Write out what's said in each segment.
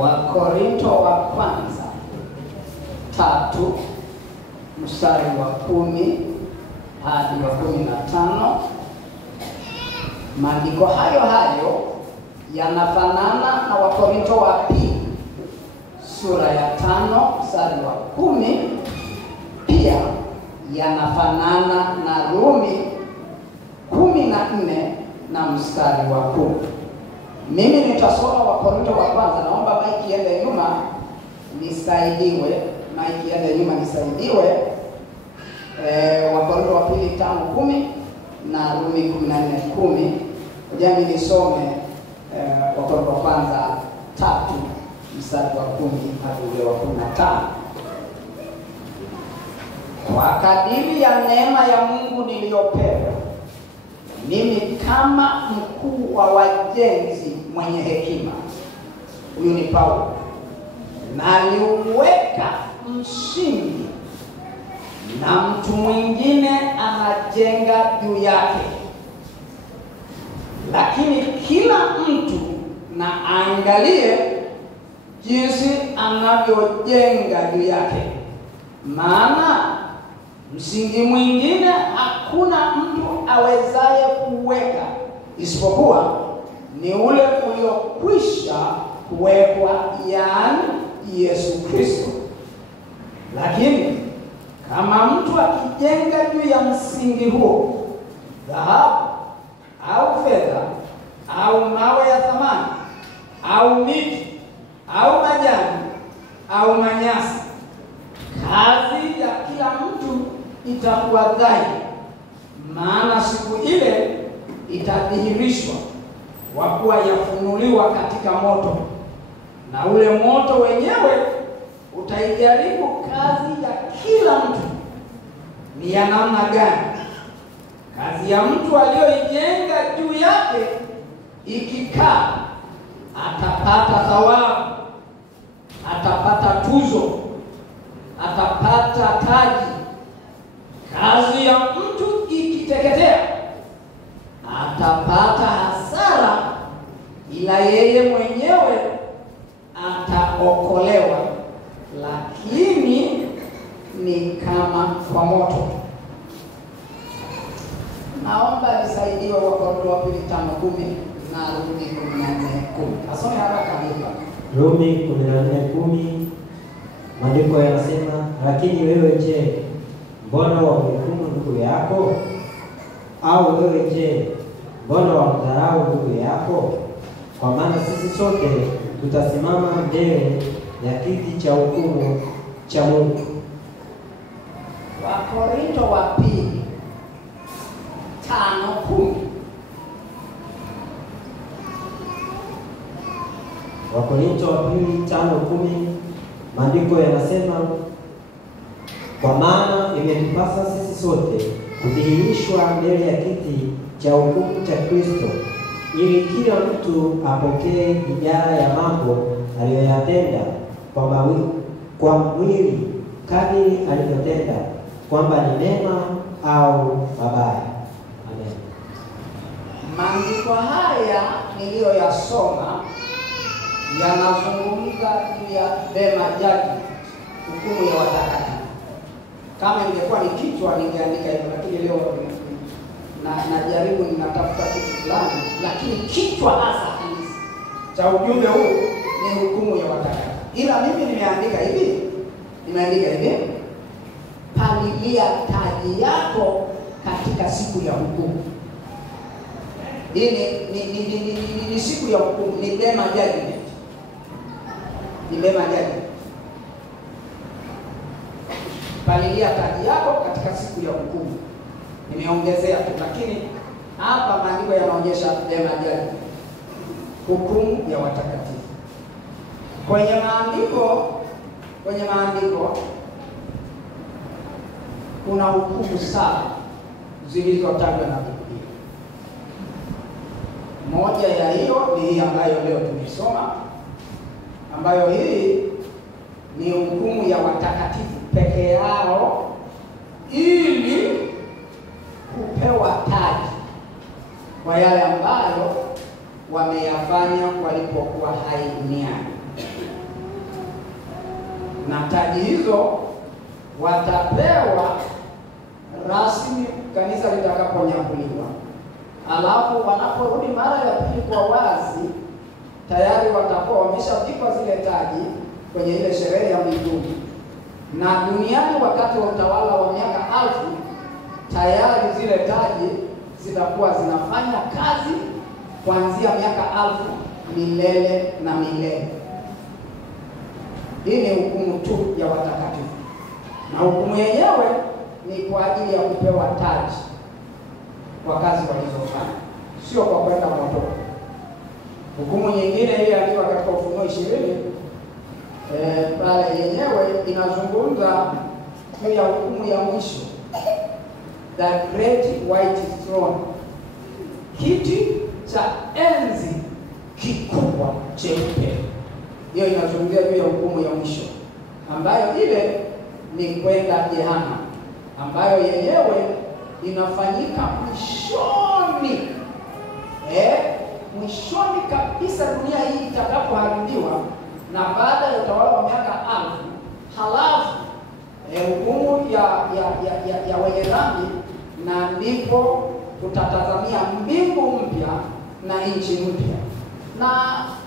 Wakorintho wa kwanza 3 mstari wa 10 hadi wa 15. Maandiko hayo yanafanana na Wakorintho wa pili sura ya 5 mstari wa 10. Pia yanafanana na Rumi 14 na mstari wa 10. Mimi nitasoma Wakorintho wa kwanza. Naomba maiki iende nyuma nisaidiwe. Wakorintho wa pili 5:10 na Rumi 14:10. Jamii nisome Wakorintho wa kwanza 3 mstari wa 10 hadi ule wa 15. Kwa kadiri ya neema ya Mungu niliyopewa, mimi kama mkuu wa wajenzi mwenye hekima, huyu ni Paulo, naliuweka msingi na mtu mwingine anajenga juu yake. Lakini kila mtu na aangalie jinsi anavyojenga juu yake. Maana msingi mwingine hakuna mtu awezaye kuweka isipokuwa ni ule uliokwisha kuwekwa, yaani Yesu Kristo. Lakini kama mtu akijenga juu ya msingi huo dhahabu au fedha au mawe ya thamani au miti au majani au manyasi, kazi ya kila mtu itakuwa dhahiri, maana siku ile itadhihirishwa, kwa kuwa yafunuliwa katika moto, na ule moto wenyewe utaijaribu kazi ya kila mtu ni ya namna gani. Kazi ya mtu aliyoijenga juu yake ikikaa, atapata thawabu, atapata tuzo, atapata taji. Kazi ya mtu ikiteketea, atapata hasara, ila yeye mwenyewe ataokolewa, lakini ni kama kwa moto. Naomba nisaidiwe Wakorintho wa pili 5:10 na Rumi 14:10. Asome haraka hapa. Rumi 14:10. Maandiko yanasema, lakini wewe je, mbona wamhukumu ndugu yako? Au wewe je, mbona wamdharau ndugu yako? Kwa maana sisi sote tutasimama mbele ya kiti cha hukumu cha Mungu. Wakorintho wa pili 5:10. Wakorintho wa pili 5:10. Maandiko yanasema, kwa maana imetupasa sisi sote kudhihirishwa mbele ya kiti cha hukumu cha Kristo, ili kila mtu apokee ijara ya mambo aliyoyatenda kwa mwili kadiri alivyotenda, kwamba ni mema au mabaya. Amen. Maandiko haya niliyoyasoma yanazungumza juu ya bema jaji, hukumu ya watakatifu. Kama ingekuwa ni kichwa ningeandika hivyo, lakini leo najaribu ninatafuta kitu fulani, lakini kichwa hasa halisi cha ujumbe huu ni hukumu ya watakatifu. Ila mimi nimeandika hivi, palilia taji yako katika siku ya hukumu. Hii ni siku ya hukumu, ni bema judgment. Ni bema judgment. Palilia taji yako katika siku ya hukumu. Nimeongezea tu, lakini hapa maandiko yanaonyesha bema judgment, hukumu ya watakatifu. Kwenye maandiko kuna hukumu 7 zilizotajwa na Biblia. Moja ya hiyo ni hii ambayo leo tumesoma, ambayo hii ni hukumu ya watakatifu peke yao, ili kupewa taji kwa yale ambayo wameyafanya walipokuwa hai duniani. na taji hizo watapewa rasmi kanisa litakaponyakuliwa. Alafu wanaporudi mara ya pili kwa wazi, tayari watakuwa wameshavikwa zile taji kwenye ile sherehe ya mbinguni. Na duniani wakati wa utawala wa miaka 1000, tayari zile taji zitakuwa zinafanya kazi kuanzia miaka 1000 milele na milele. Hii ni hukumu tu ya watakatifu, na hukumu yenyewe ni kwa ajili ya kupewa taji kwa kazi walizofanya, sio kwa kwenda moto. Hukumu nyingine ile iliyoandikwa katika Ufunuo 20 pale yenyewe inazungumza juu ya hukumu ya mwisho, the great white throne, kiti cha enzi kikubwa cheupe. Hiyo inazungumzia juu ya hukumu ya mwisho, ambayo ile ni kwenda jehanamu, ambayo yenyewe inafanyika mwishoni, mwishoni kabisa dunia hii itakapoharibiwa, na baada ya utawala wa miaka 1000, halafu hukumu ya wenye dhambi, na ndipo tutatazamia mbingu mpya na nchi mpya. Na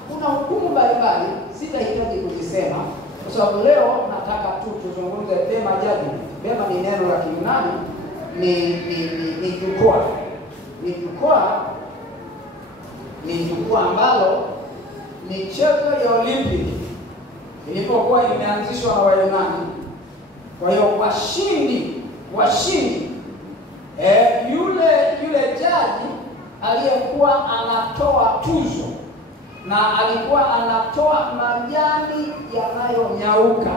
kuna hukumu mbalimbali, sitahitaji kuzisema kwa sababu leo nataka tu tuzungumze bema jadi. Bema ni neno la Kiyunani, ni jukwaa. Ni jukwaa ambalo michezo ya Olimpiki ilipokuwa imeanzishwa na Wayunani. Kwa hiyo washindi yule jaji aliyekuwa anatoa tuzo na alikuwa anatoa majani yanayonyauka.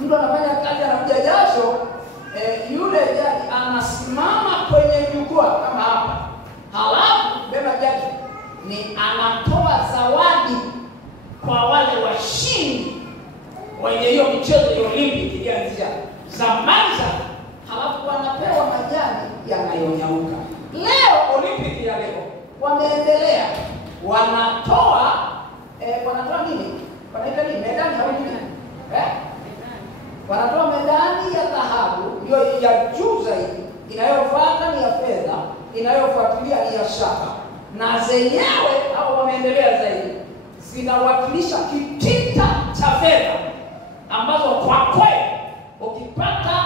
Mtu anafanya kazi anakuja jasho, yule jaji anasimama kwenye jukwaa kama hapa. Halafu bema jaji ni anatoa zawadi kwa wale washindi wenye hiyo michezo ya Olimpiki ilianzia zamani. Halafu wanapewa majani yanayonyauka. Leo Olimpiki ya leo wameendelea, wanatoa nini? Wanaita nini? Medali au nini? Wanatoa medali ya dhahabu, ndio ya juu zaidi. Inayofuata ni ya fedha, inayofuatilia ni ya shaba. Na zenyewe au wameendelea zaidi, zinawakilisha kitita cha fedha ambazo kwa kweli ukipata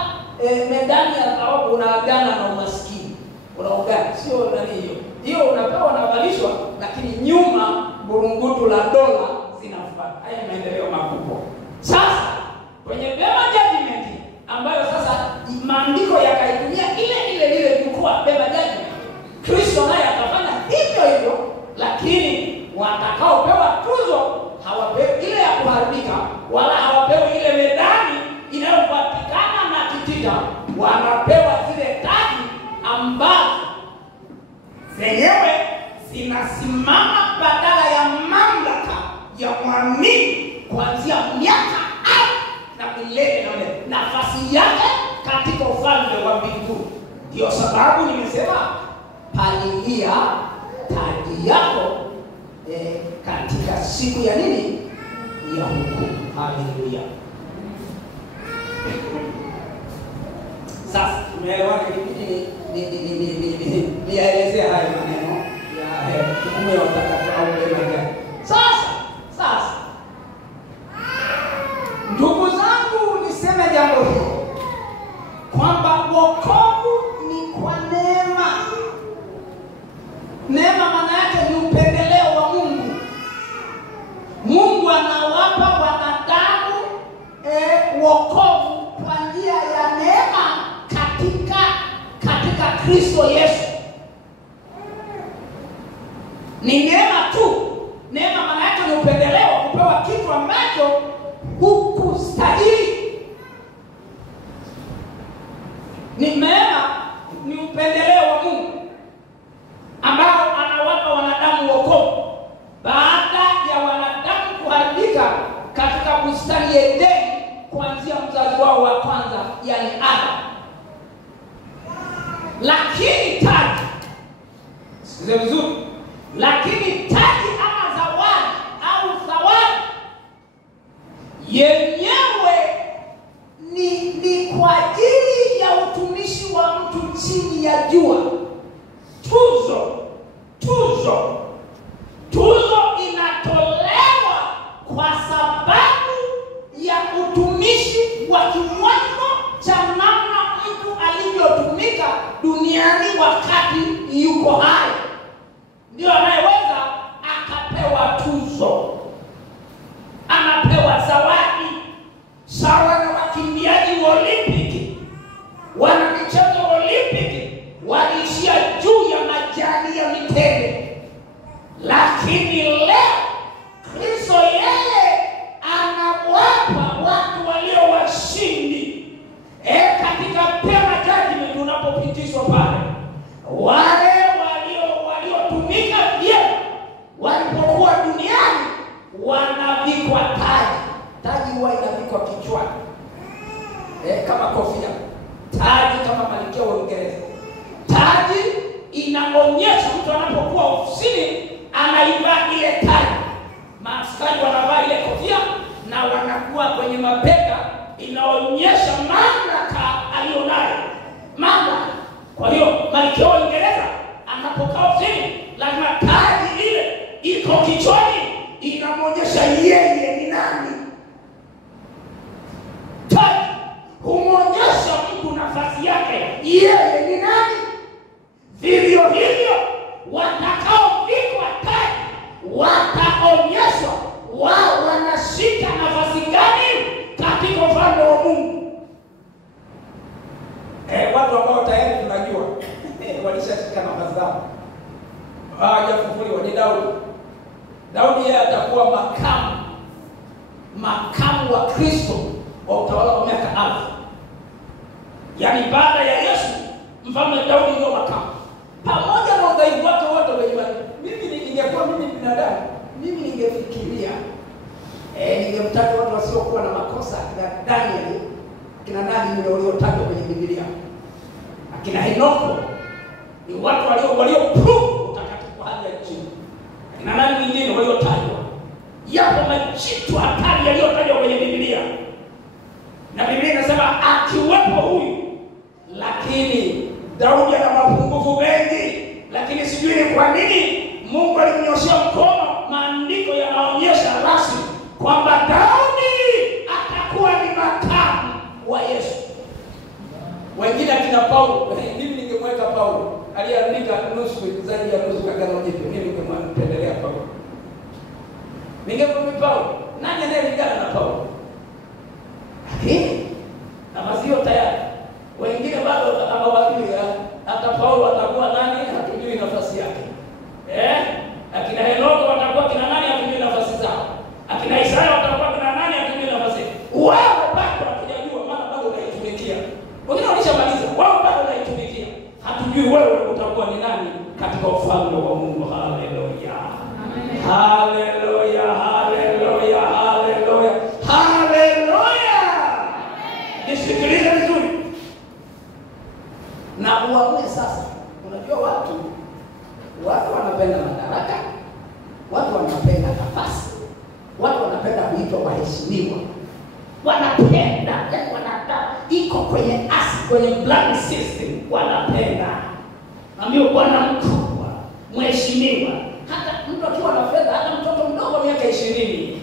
medali ya dhahabu unaagana na umaskini. Unaagana, sio nani hiyo. Hiyo unapewa na valishwa, lakini nyuma burungutu la dola zinafuata. Haya ni maendeleo makubwa. Sasa kwenye bema judgment ambayo sasa maandiko yakaitumia ile jukwaa bema judgment, Kristo naye atafanya hivyo hivyo, lakini watakaopewa tuzo hawapewi ile ya kuharibika, wala hawapewi ile medali inayopatikana na kitita. Wanapewa zile taji ambazo zenyewe zinasimama badala ya mamlaka ya mwamini kuanzia miaka na milele na milele, nafasi yake katika ufalme wa mbinguni. Ndio sababu nimesema palilia taji yako katika siku ya nini? Ya hukumu. Haleluya. Sasa tumeelewana kipindi nielezea haya maneno ya hukumu ya watakatifu au bema jadi. Sasa ndugu zangu, niseme jambo hili kwamba wokovu ni kwa neema. Neema maana yake ni upendeleo wa Mungu. Mungu anawapa wanadamu wokovu kwa njia ya neema katika Kristo Yesu. Ni neema tu. Neema maana yake ni upendeleo, kupewa kitu ambacho hukustahili. Ni neema, ni upendeleo wa Mungu ambao anawapa wanadamu wokovu baada ya wanadamu kuharibika katika bustani ya Edeni kuanzia mzazi wao wa kwanza, yani Adam. Lakini taji, sikiliza vizuri, lakini taji ama zawadi au tuzo. Tuzo inatolewa kwa sababu ya utumishi wa kiwango cha namna mtu alivyotumika duniani wakati yuko hai. Ndio anayeweza akapewa tuzo, anapewa zawadi. Sawa na wakimbiaji wa Olimpiki, wana michezo wa Olimpiki waliishia juu ya majani ya mitende, lakini leo Kristo yeye anawapa watu walio washindi katika pema judgment unapopitishwa pale. Wale waliotumika vyema walipokuwa duniani wanavikwa taji. Taji huwa inavikwa kichwani kama kofia, taji kama malkia wa Uingereza. Taji inaonyesha mtu anapokuwa ofisini anaivaa ile taji. Maaskari wanavaa ile kofia na wanakuwa kwenye mabega, inaonyesha mamlaka alionayo, mamlaka. Kwa hiyo malkia wa Uingereza anapokaa ofisini lazima taji ile iko kichwani, inaonyesha yeye ni nani. Taji humonyesha mtu nafasi yake, yeye ni nani. Vivyo hivyo watakaovikwa taji wataonyeshwa wao wanashika nafasi gani katika ufalme wa Mungu. Watu ambao tayari tunajua walishashika nafasi zao hawajafufuliwa ni Daudi. Daudi yeye atakuwa makamu wa Kristo wa utawala wa miaka 1000. Yaani baada ya Yesu, mfalme Daudi ndio makamu. Pamoja na udhaifu wake wote wenyewe, mimi ningekuwa binadamu, mimi ningefikiria ningemtaja watu wasiokuwa na makosa, akina Daniel, akina nani yule waliotajwa kwenye Biblia, akina Henoko, ni watu walio prove utakatifu hali ya chini. Akina nani wengine waliotajwa? Yapo majitu hatari yaliyotajwa kwenye Biblia. Na Biblia inasema akiwepo huyu, lakini Daudi ana mapungufu mengi, lakini sijui ni kwa nini Mungu alimnyoshia mkono. Maandiko yanaonyesha rasmi kwamba Daudi atakuwa ni makamu wa Yesu. Wengine akina Paulo, mimi ningemweka Paulo, aliandika nusu zaidi ya nusu Agano Jipya, mimi ningempendelea Paulo. Ningemweka Paulo, nani anayelingana na Paulo? Lakini kama sio tayari, wengine bado hawajui hata Paulo atakuwa nani, hatujui nafasi yake. Akina Henoko watakuwa kina nani, hatujui nafasi zao. Akina Isaya watakuwa kina nani, hatujui nafasi. Wao bado hatujajua, maana bado unaitumikia. Wengine walishamaliza, wao bado unaitumikia. Hatujui wewe utakuwa ni nani katika ufalme wa Mungu. Haleluya. Amen. Haleluya, haleluya, haleluya. Haleluya. Nisikilize vizuri. Na uamue sasa. Unajua watu wanapenda madaraka, watu wanapenda nafasi, watu wanapenda kuitwa waheshimiwa. Wanapenda, wanataka iko kwenye kwenye blood system, wanapenda. Ambio bwana mkubwa, mheshimiwa. Hata mtu akiwa na fedha, hata mtoto mdogo miaka 20,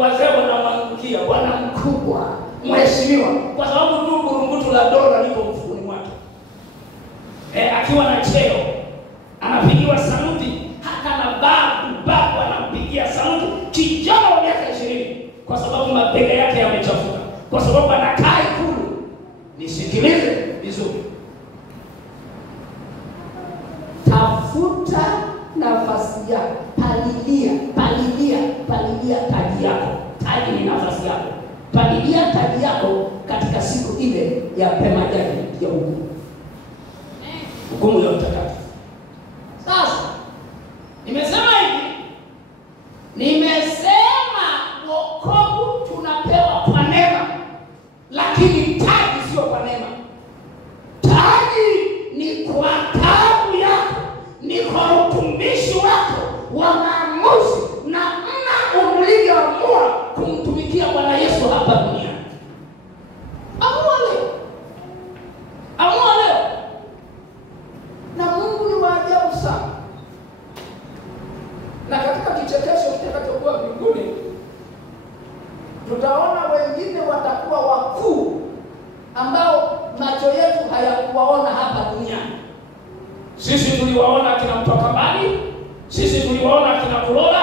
wazee wanamwangukia bwana mkubwa, mheshimiwa, kwa sababu tu burungutu la dola liko mfukoni mwake. Akiwa na cheo anapigiwa saluti, hata na babu anampigia saluti kijana wa miaka 20, kwa sababu mabega yake yamechafuka, kwa sababu anakaa Ikulu. Nisikilize vizuri. Tafuta nafasi yako, palilia taji yako. Taji ni nafasi yako. Palilia taji yako katika siku ile ya pema judgment ya hukumu ya utakatifu. Sasa nimesema wokovu tunapewa kwa neema, lakini taji sio kwa neema. Taji ni kwa taabu yako, ni kwa utumishi wako wa maamuzi na mna ulivyoamua kumtumikia Bwana Yesu hapa duniani. Amua leo. Na Mungu ni wa ajabu sana. kichekesho kitakachokuwa mbinguni, tutaona wengine watakuwa wakuu ambao macho yetu hayakuwaona hapa duniani. Sisi tuliwaona kina Mtokabali, sisi tuliwaona kina Kulola,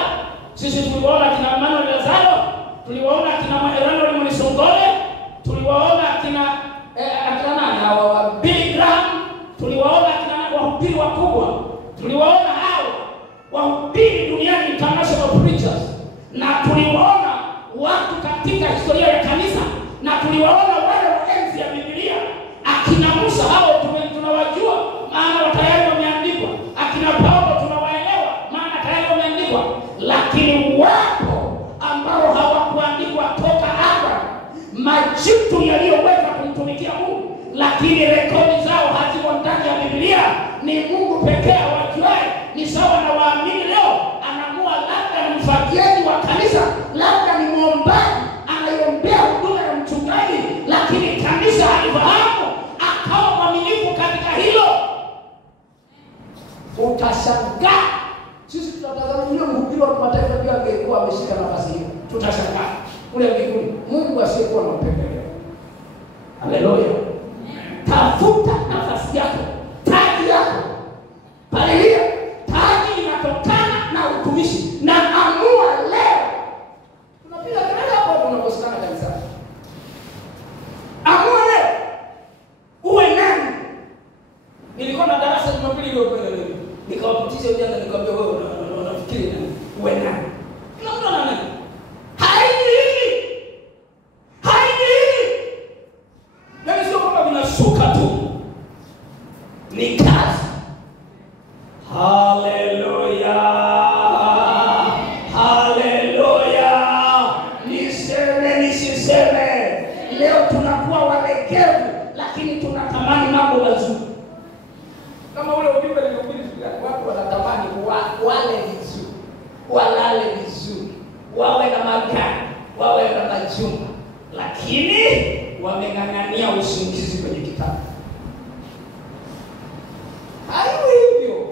sisi tuliwaona kina Emmanuel Lazaro, tuliwaona kina Emanuel Mwisongole, tuliwaona kina nani hawa Billy Graham, tuliwaona kina wahubiri wakubwa, tuliwaona hao wahubiri duniani, international preachers, na tuliwaona watu katika historia ya kanisa, na tuliwaona wale wa enzi ya Biblia. Akina Musa hao tunawajua, maana tayari wameandikwa. Akina Paulo tunawaelewa, maana tayari wameandikwa. Lakini wapo ambao hawakuandikwa toka Abraham, majitu yaliyoweza kumtumikia Mungu, lakini rekodi zao hazimo ndani ya Biblia. Ni Mungu pekee awajuaye. Ni sawa na waamini leo, anaamua labda ni mfagieji wa kanisa, labda ni muombaji anayeombea huduma ya mchungaji, lakini kanisa halifahamu, akawa mwaminifu katika hilo. Utashangaa. Sisi tunatazama yule mhubiri wa mataifa pia angekuwa ameshika nafasi hiyo. Tutashangaa. Ule mbinguni Mungu asiyekuwa na upendeleo. Haleluya. Tafuta nafasi yako, taji yako. Haleluya. Taji inatokana na utumishi. Na amua leo. Tunapiga kelele hapo tunaposikana kanisani. Amua leo. Uwe nani? Nilikuwa na darasa Jumapili iliyopita leo. Nikawapitisha ujana, nikamwambia wewe unafikiri nani? Uwe nani? Kila mtu ana nani? Yaani sio kama vinashuka tu. Ni kazi. Haleluya. Haleluya. Niseme nisiseme. Leo tunakuwa walegevu, lakini tunatamani mambo mazuri. Kama ule ujumbe nilihubiri, watu wanatamani wale vizuri, walale vizuri, wawe na magari, wawe na majumba, lakini wameng'ang'ania usingizi kwenye kitabu. Hayo hivyo.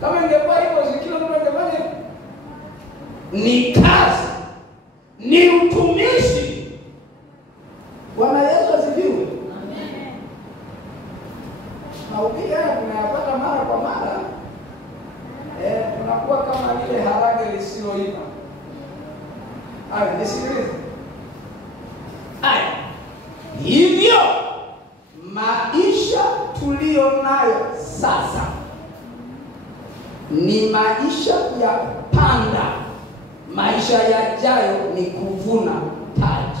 Kama ingekuwa hivyo, kila mtu angefanya. Ni kazi, ni utumishi. Bwana Yesu asifiwe. Amen. Mahubiri haya tunayapata mara kwa mara. Tunakuwa kama lile harage lisiloiva. Nisikilize. Hivyo maisha tulio nayo sasa ni maisha ya kupanda. Maisha yajayo ni kuvuna taji.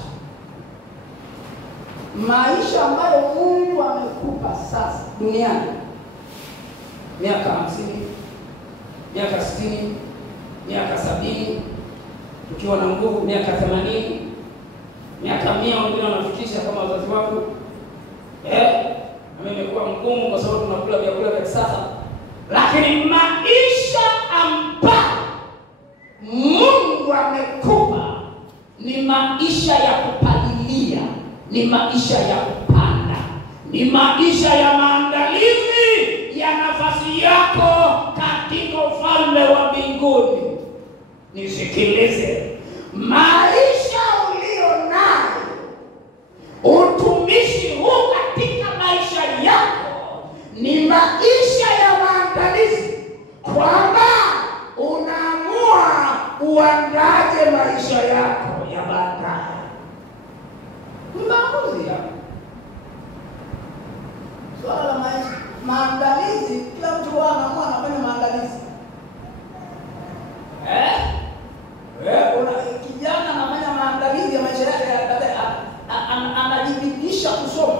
Maisha ambayo Mungu amekupa sasa duniani, miaka 50, miaka 60, miaka 70, ukiwa na nguvu miaka 80, miaka 100, wengine wanafikisha kama wazazi wako. Na imekuwa mgumu kwa sababu tunakula vyakula vya kisasa. Lakini maisha ambayo Mungu amekupa ni maisha ya kupalilia, ni maisha ya kupanda, ni maisha ya maandalizi ya nafasi yako katika ufalme wa mbinguni. Nisikilize, maisha ulio nayo, utumishi huu katika maisha yako ni maisha ya maandalizi, kwamba unaamua uandaje maisha yako ya baadaye. Maamuzi yako. Swala la maisha, maandalizi, kila mtu anaamua anafanya maandalizi. Kuna kijana anafanya maandalizi ya maisha yake ya baadaye, anajibidisha kusoma.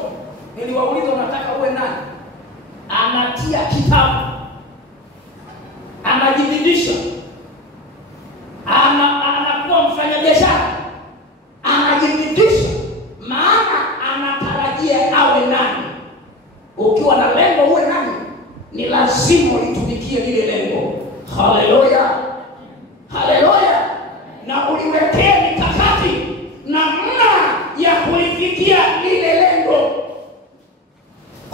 Niliwauliza unataka uwe nani? Anatia kitabu. Anajibidisha. Anakuwa mfanyabiashara. Anajibidisha. Maana anatarajia awe nani. Ukiwa na lengo uwe nani, ni lazima ulitumikie lile lengo. Haleluya. Haleluya. Na uliwekea mikakati namna ya kulifikia lile lengo.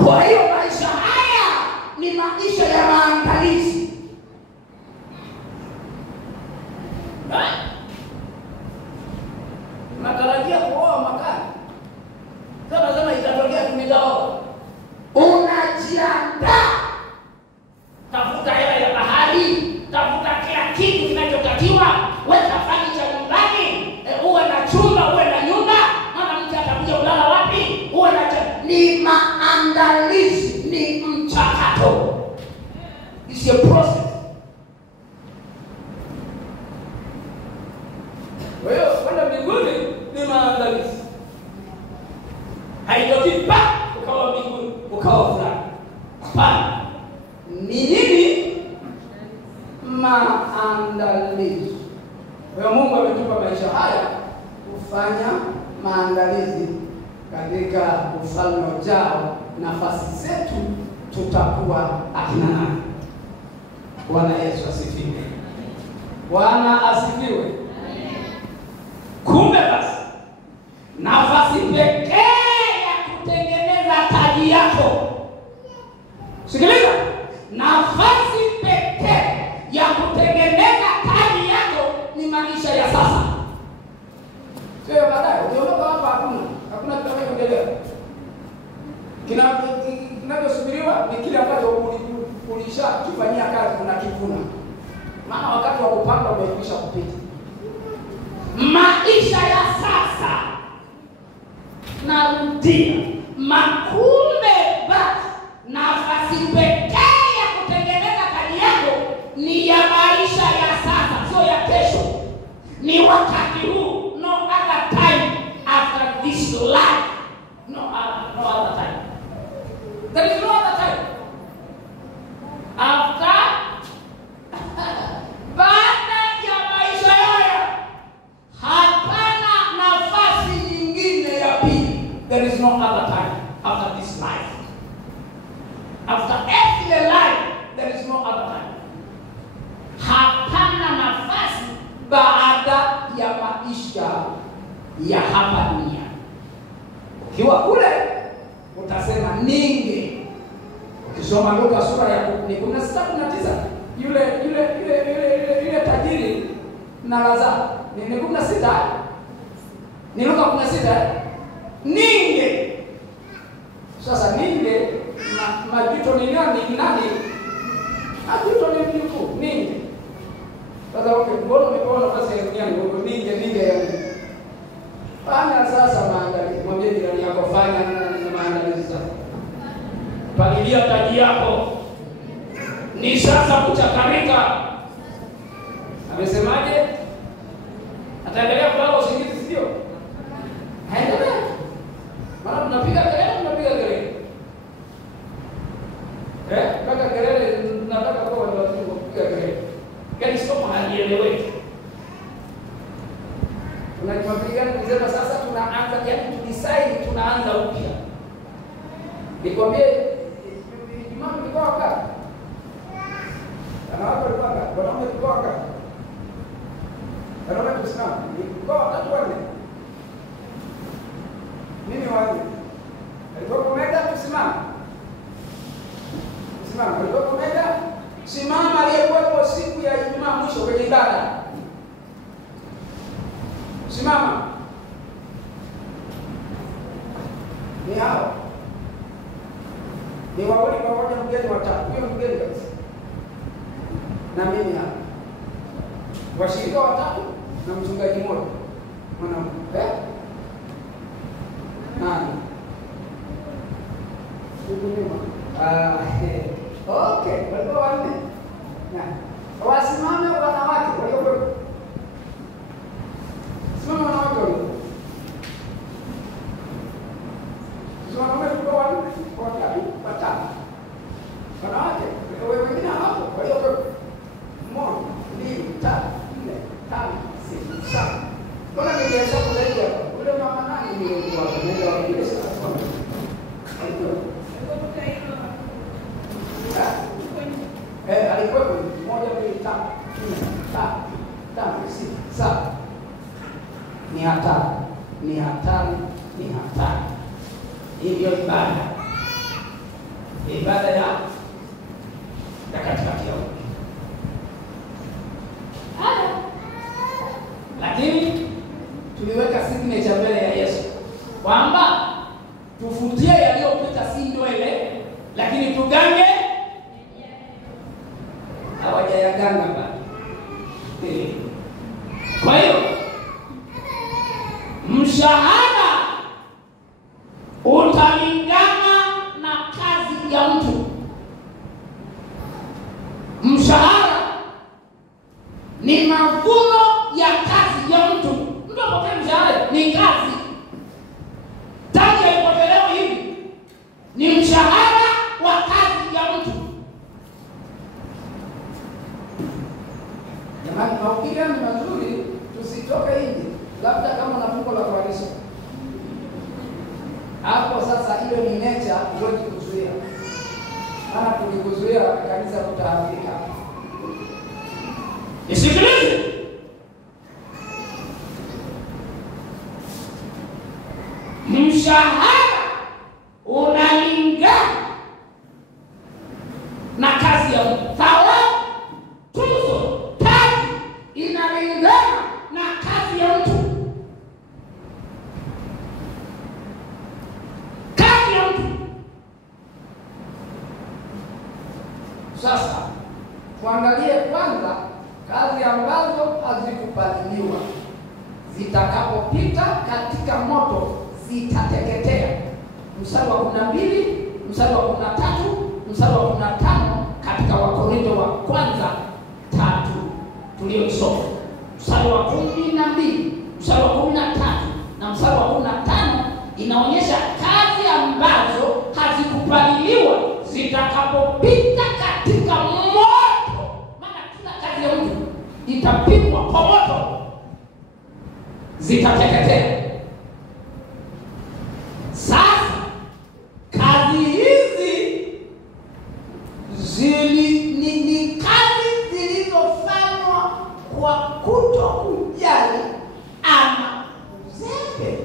Kwa hiyo maisha haya ni maisha ya maandalizi. maandalizi. Kwa hiyo Mungu ametupa maisha haya kufanya maandalizi katika ufalme ujao. Nafasi zetu tutakuwa akina nani? Bwana Yesu asifiwe. Bwana asifiwe. Kumbe basi nafasi pekee ya kutengeneza taji yako, sikiliza, nafasi pekee ya kutengeneza taji yako ni maisha ya sasa. Sio baadaye. Ukiondoka hapa hakuna kitakachoendelea. Kinachosubiriwa ni kile ambacho ulishakifanyia kazi, unakivuna. Maana wakati wa kupanda umekwisha kupita. Maisha ya sasa, narudia, makumbe basi nafasi pekee ya kutengeneza taji yako ni ya maisha ya sasa, sio ya kesho. Ni wakati huu. No other time after this life. No other time. There is no other time. After baada ya maisha haya hapana nafasi nyingine ya pili. There is no other time after this life. After earthly life, there is no other time. Hapana nafasi Baada ya maisha ya hapa dunia. Ukiwa kule utasema ninge. Ukisoma Luka sura ya 16:19, yule tajiri na Lazaro. Ni 16. Ni Luka 16. Ninge. Sasa ninge majuto ni nani? Majuto ni mkuu. Ninge. Sasa mbona umeona nafasi ya duniani huko ninge. Fanya sasa maandalizi. Mwambie jirani yako fanya maandalizi sasa. palilia taji yako ni sasa kuchakarika. Amesemaje? Ataendelea kulala usingizi, sio? Haendelea. Maana tunapiga kelele. Mpaka kelele tunataka kwa watu kupiga kelele. Gani somo halieleweki. Tunajipigana kusema sasa tunaanza, yaani tudesign tunaanza upya. Nikwambie Ijumaa mlikuwa wakati. Wanawake walikuwa wakati, wanaume walikuwa wakati. Wanaume tusimama, ilikuwa watatu wanne. Mimi wanne. Alikuwa kumega tusimama. Simama, alikuwa kumega. Simama aliyekuwepo siku ya Ijumaa mwisho kwenye ibada. Simama. Ni hao. Ni wawili pamoja, mgeni watatu. Huyo mgeni kabisa. Na mimi hapa. Washirika watatu na mchungaji mmoja. Mwanamke. Nani? Okay, walikuwa wanne. Wasimame wanawake waliokuwa. Simama wanawake waliokuwa. Wanaume walikuwa wanne, watatu. Wanawake wengine hapo waliokuwa. 1, 2, 3, 4, 5, 6, 7. Mbona ningehesabu zaidi hapa? Ule mama nani nilikuwa tunaenda wapige sana. Alikuwa 1, 2, 3, 4, 5, 6, 7. Ni hatari. Hii ndio ibada ya katikati ya wiki. Haya. Lakini tuliweka signature mbele ya Yesu kwamba tufutie yaliyopita, si ndwele, lakini tugange hawajayaganga bado. Kwa hiyo mshahara utalingana na kazi ya mtu. Mshahara ni mavuno ya kazi ya mtu. Mtu apokee mshahara ni kazi. Taji haipokelewa hivi. Ni mshahara wa kazi ya mtu. mahubiri ni mazuri, tusitoke nje. Labda kama na fungo la kuharisha. Hapo sasa ile ni nature, huwezi kuzuia. Maana tukikuzuia kanisa kutaharibika. Nisikilize. Mshahara unalingana na kazi ya Mungu. Thawabu, tuzo, taji inalingana na kazi ya mtu. Kazi ya mtu. Sasa tuangalie kwanza kazi ambazo hazikupaliliwa. Zitakapopita katika moto zitateketea. Mstari wa 12, mstari wa 13, mstari wa 15 katika Wakorintho wa kwanza 3 tuliyosoma. Mstari wa 12, mstari wa 13 na mstari wa 15 inaonyesha kazi ambazo hazikupaliliwa zitakapopita katika moto. Maana kila kazi ya mtu itapigwa kwa moto, zitateketea. Sasa kazi hizi ni kazi zilizofanywa kwa kutokujali ama uzembe.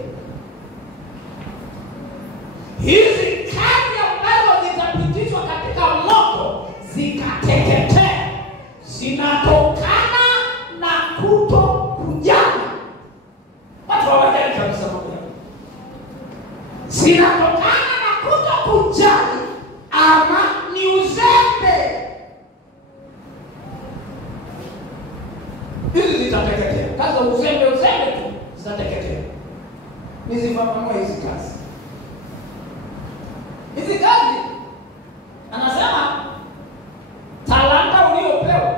Hizi kazi ambazo zitapitishwa katika moto zikateketea zinatokana na kutokujali. Watu hawajali kabisa mambo yao. Zinatokana na kutokujali ama ni uzembe. Hizi zitateketea. Kazi za uzembe tu zitateketea. Nizifafanue hizi kazi. Hizi kazi anasema talanta uliopewa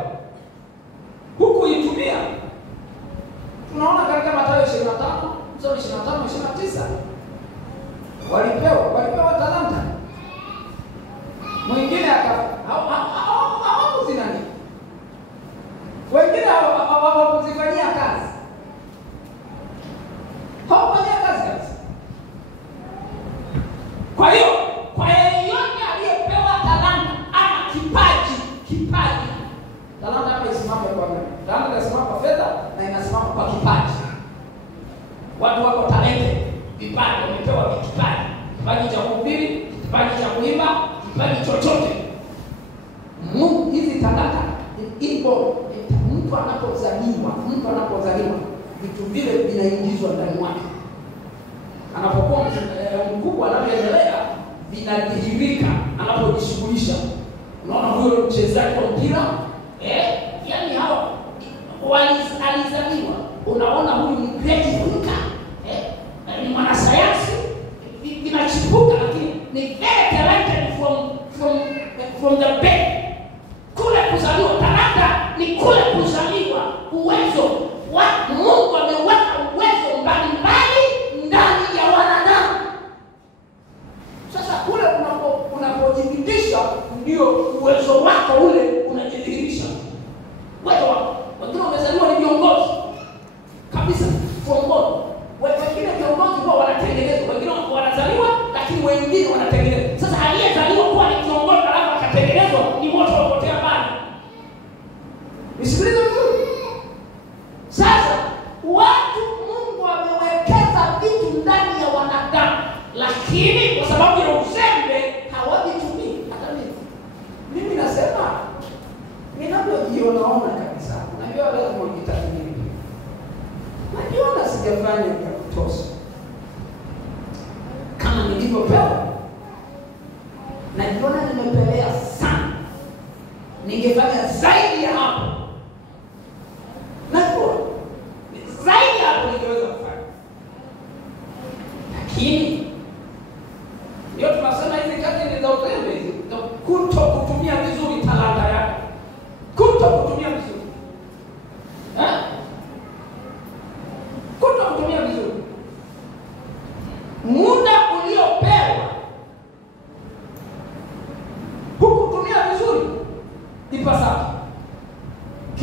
huku itumia. Tunaona katika Mathayo 25, mstari 25, 29. Walipewa talanta. Mwingine hawakuzinani. Wengine hawakuzifanyia kazi. Hawafanyia kazi kabisa. Kwa hiyo, kwa yeyote aliyepewa talanta ama kipaji. Talanta hapa isimame kwa nini? Talanta inasimama kwa fedha na inasimama kwa kipaji. Watu wako talente, vipaji, wamepewa kipaji. Kipaji cha kuhubiri, kipaji cha kuimba, kipaji chochote. Mungu hizi talanta inbo mtu anapozaliwa vitu vile vinaingizwa ndani mwake. Anapokuwa mkubwa anavyoendelea vinadhihirika anapojishughulisha. Unaona huyo mchezaji wa mpira yani hao alizaliwa, unaona huyu ni great thinker, ni mwanasayansi, vinachipuka, lakini ni very talented from the birth. Kule kuzaliwa, talanta ni kule kuzaliwa, uwezo wa Mungu ameweka uwezo mbalimbali ndani ya wanadamu. Sasa kule unapojidhihirisha ndio uwezo wako ule unajidhihirisha. Uwezo wako. Wengine wamezaliwa ni viongozi kabisa from God. Wengine viongozi huwa wanatengenezwa, wengine wanazaliwa lakini wengine wanatengenezwa. Sasa aliyezaliwa kuwa ni kiongozi alafu akatengenezwa ni moto unapotea mbali. Nisikilize vizuri. Sasa watu Mungu amewekeza vitu ndani ya wanadamu, lakini kwa sababu ya uzembe hawavitumii. Hata mimi nasema ninavyojiona kabisa. Unajua lazima ujitathmini. Najiona sijafanya vya kutosha kama nilivyopewa. Najiona nimepelea sana. Ningefanya zaidi ya hapo. Najua zaidi ya hapo ningeweza kufanya. Lakini ndio tunasema hizi kazi ni za uzembe, za kutokutumia vizuri talanta yako. Kutokutumia vizuri. Kutokutumia vizuri muda uliopewa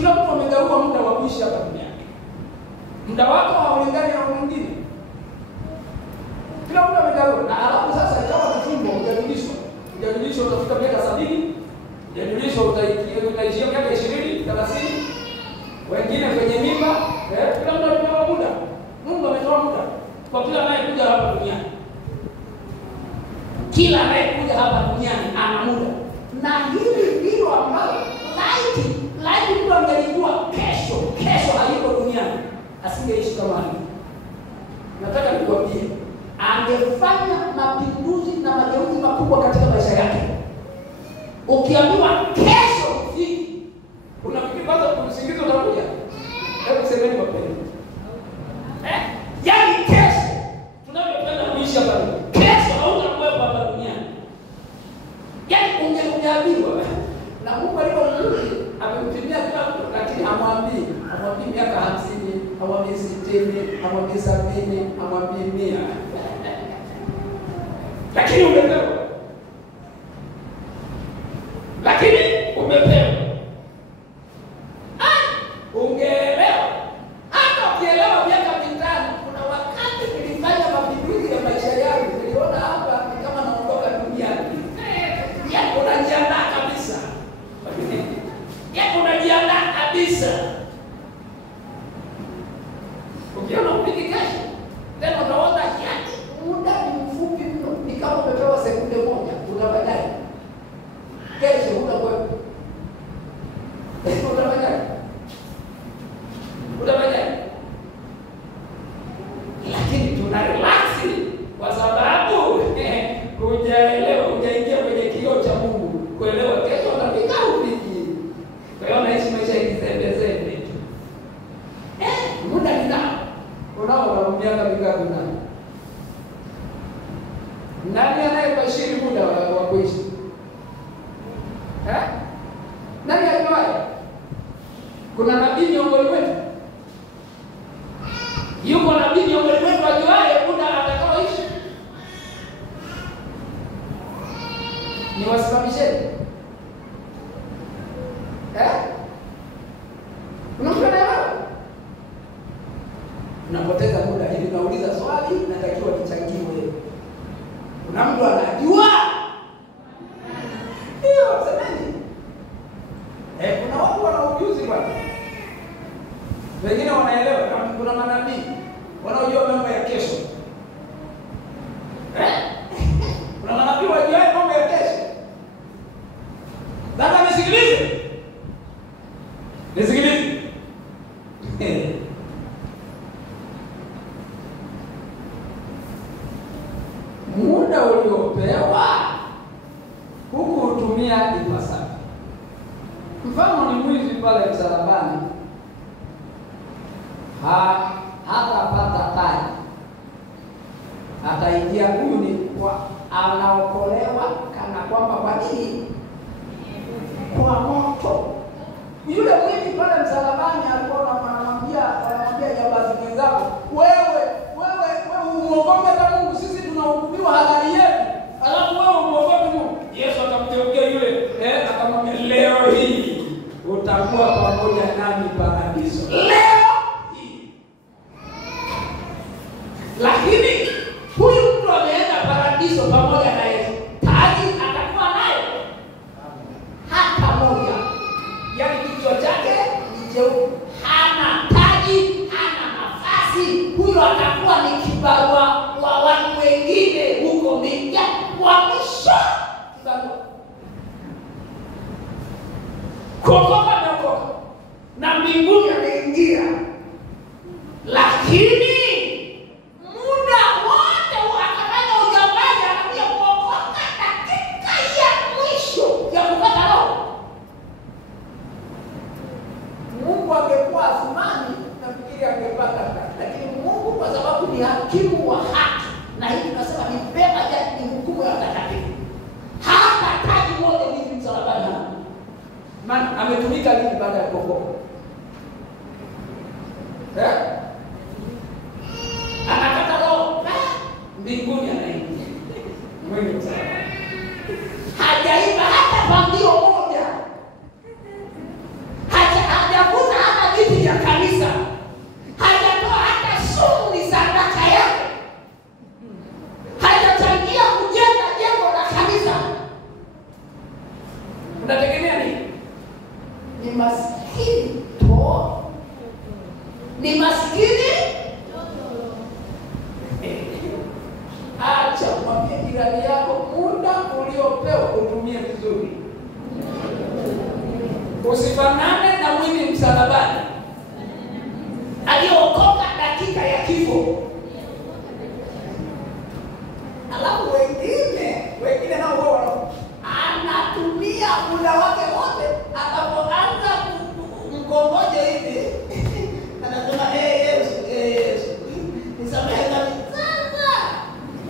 Kila mtu amegawa muda wa kuishi hapa duniani. Muda wako haulingani na mwingine. Kila mtu amegawa. Na alafu sasa ikawa kifungo hujadilishwa. Hujadilishwa utafika miaka 70, hujadilishwa utaishia miaka 20, 30. Wengine kwenye mimba, kila mtu amegawa muda. Mungu ametoa muda kwa kila anayekuja hapa duniani. Kila anayekuja hapa duniani ana muda. Na hili ndilo ambalo laiti mtu angelijua kesho hayuko duniani, asingeishi kama hivi. Nataka nikwambie, angefanya mapinduzi na mageuzi makubwa katika maisha yake. Ukiambiwa kesho hiki, unafikiri kwanza kusingiza utakuja? Hebu semeni kwa kweli. Yaani kesho tunapopenda kuishi hapa, kesho hautakuwepo hapa duniani. Yaani ungeambiwa na Mungu alivyoruhusu amemtumia kila mtu, lakini hamwambii miaka 50, hamwambii 60, hamwambii 70, hamwambii 100. Lakini umepewa. Ungeelewa. Hata ukielewa miaka mitano, kuna wakati nilifanya mapinduzi ya maisha yangu. Niliona hapa ni kama naondoka duniani. Yako unajiandaa kabisa. Yako unajiandaa kabisa. Ukiona upiki kesho, tena utaona yaki muda ni mfupi mno. Ni kama umepewa sekunde moja, utafadhali. Kesho utakuwepo. Utafadhali. Lakini tuna relax kwa sababu hujaelewa, hujaingia kwenye kioo cha Mungu kuelewa kesho utafika upiki. Kwa hiyo naishi maisha ya kizembezembe tu. Muda ni nao. Unao miaka mingapi nao? Nani anayebashiri muda wa kuishi? Nani ajuaye? Kuna nabii miongoni mwetu? Yuko nabii miongoni mwetu ajuaye muda atakaoishi? Ni wasimamisheni. Unaelewa? Unapoteza muda hivi, nauliza swali, natakiwa nichangiwe. Kuna mtu anajua? Ndio, semeni. Kuna watu wana ujuzi bwana. Wengine wanaelewa, kuna manabii wanaojua mambo ya kesho. Kuna manabii wajua mambo ya kesho. Sasa nisikilize. Muda uliopewa huku utumia ipasavyo. Mfano ni mwizi pale msalabani, hatapata taji. Ataingia, huyu ni kwa anaokolewa kana kwamba kwa nini? Kwa moto. Yule mwizi pale msalabani alikuwa anamwambia jambazi mwenzako, wewe umuogope kama Mungu, sisi tunahukumiwa halali yetu. Alafu wewe umuogope Mungu. Yesu akamgeukia yule, akamwambia leo hii utakuwa pamoja nami paradiso. Leo hii. Lakini huyu mtu ameenda paradiso pamoja na Yesu. Taji atakuwa naye hata moja. Yaani kichwa chake ni cheupe, hana taji, hana nafasi. Huyo atakuwa ni kibarua wa watu wengine huko mbinguni wa mwisho. Kibarua. Kuokoka na mbinguni anaingia. Lakini muda wote akafanya ujambazi, anakuja kuokoka dakika ya mwisho ya kupata roho. Mungu angekuwa asimami, nafikiri angepata. Lakini Mungu kwa sababu ni hakimu wa haki, na hivi tunasema ni beba ya hukumu ya takatifu. Hata taji moja hivi msalabani. Maana ametumika lini baada ya kuokoka? Anakata roho mbinguni, anaingia mwenye msalabani. Hajaiba hata pambio moja. Hajavuta maskini to, ni maskini. Acha mwambie jirani yako, muda uliopewa utumie vizuri. Usifanane na mwili msalabani aliokoka dakika ya kifo. Alafu wengine nao wao anatumia muda wake wote, anapoanza mkongoje hivi anasema Yesu nisamehe dhambi. Sasa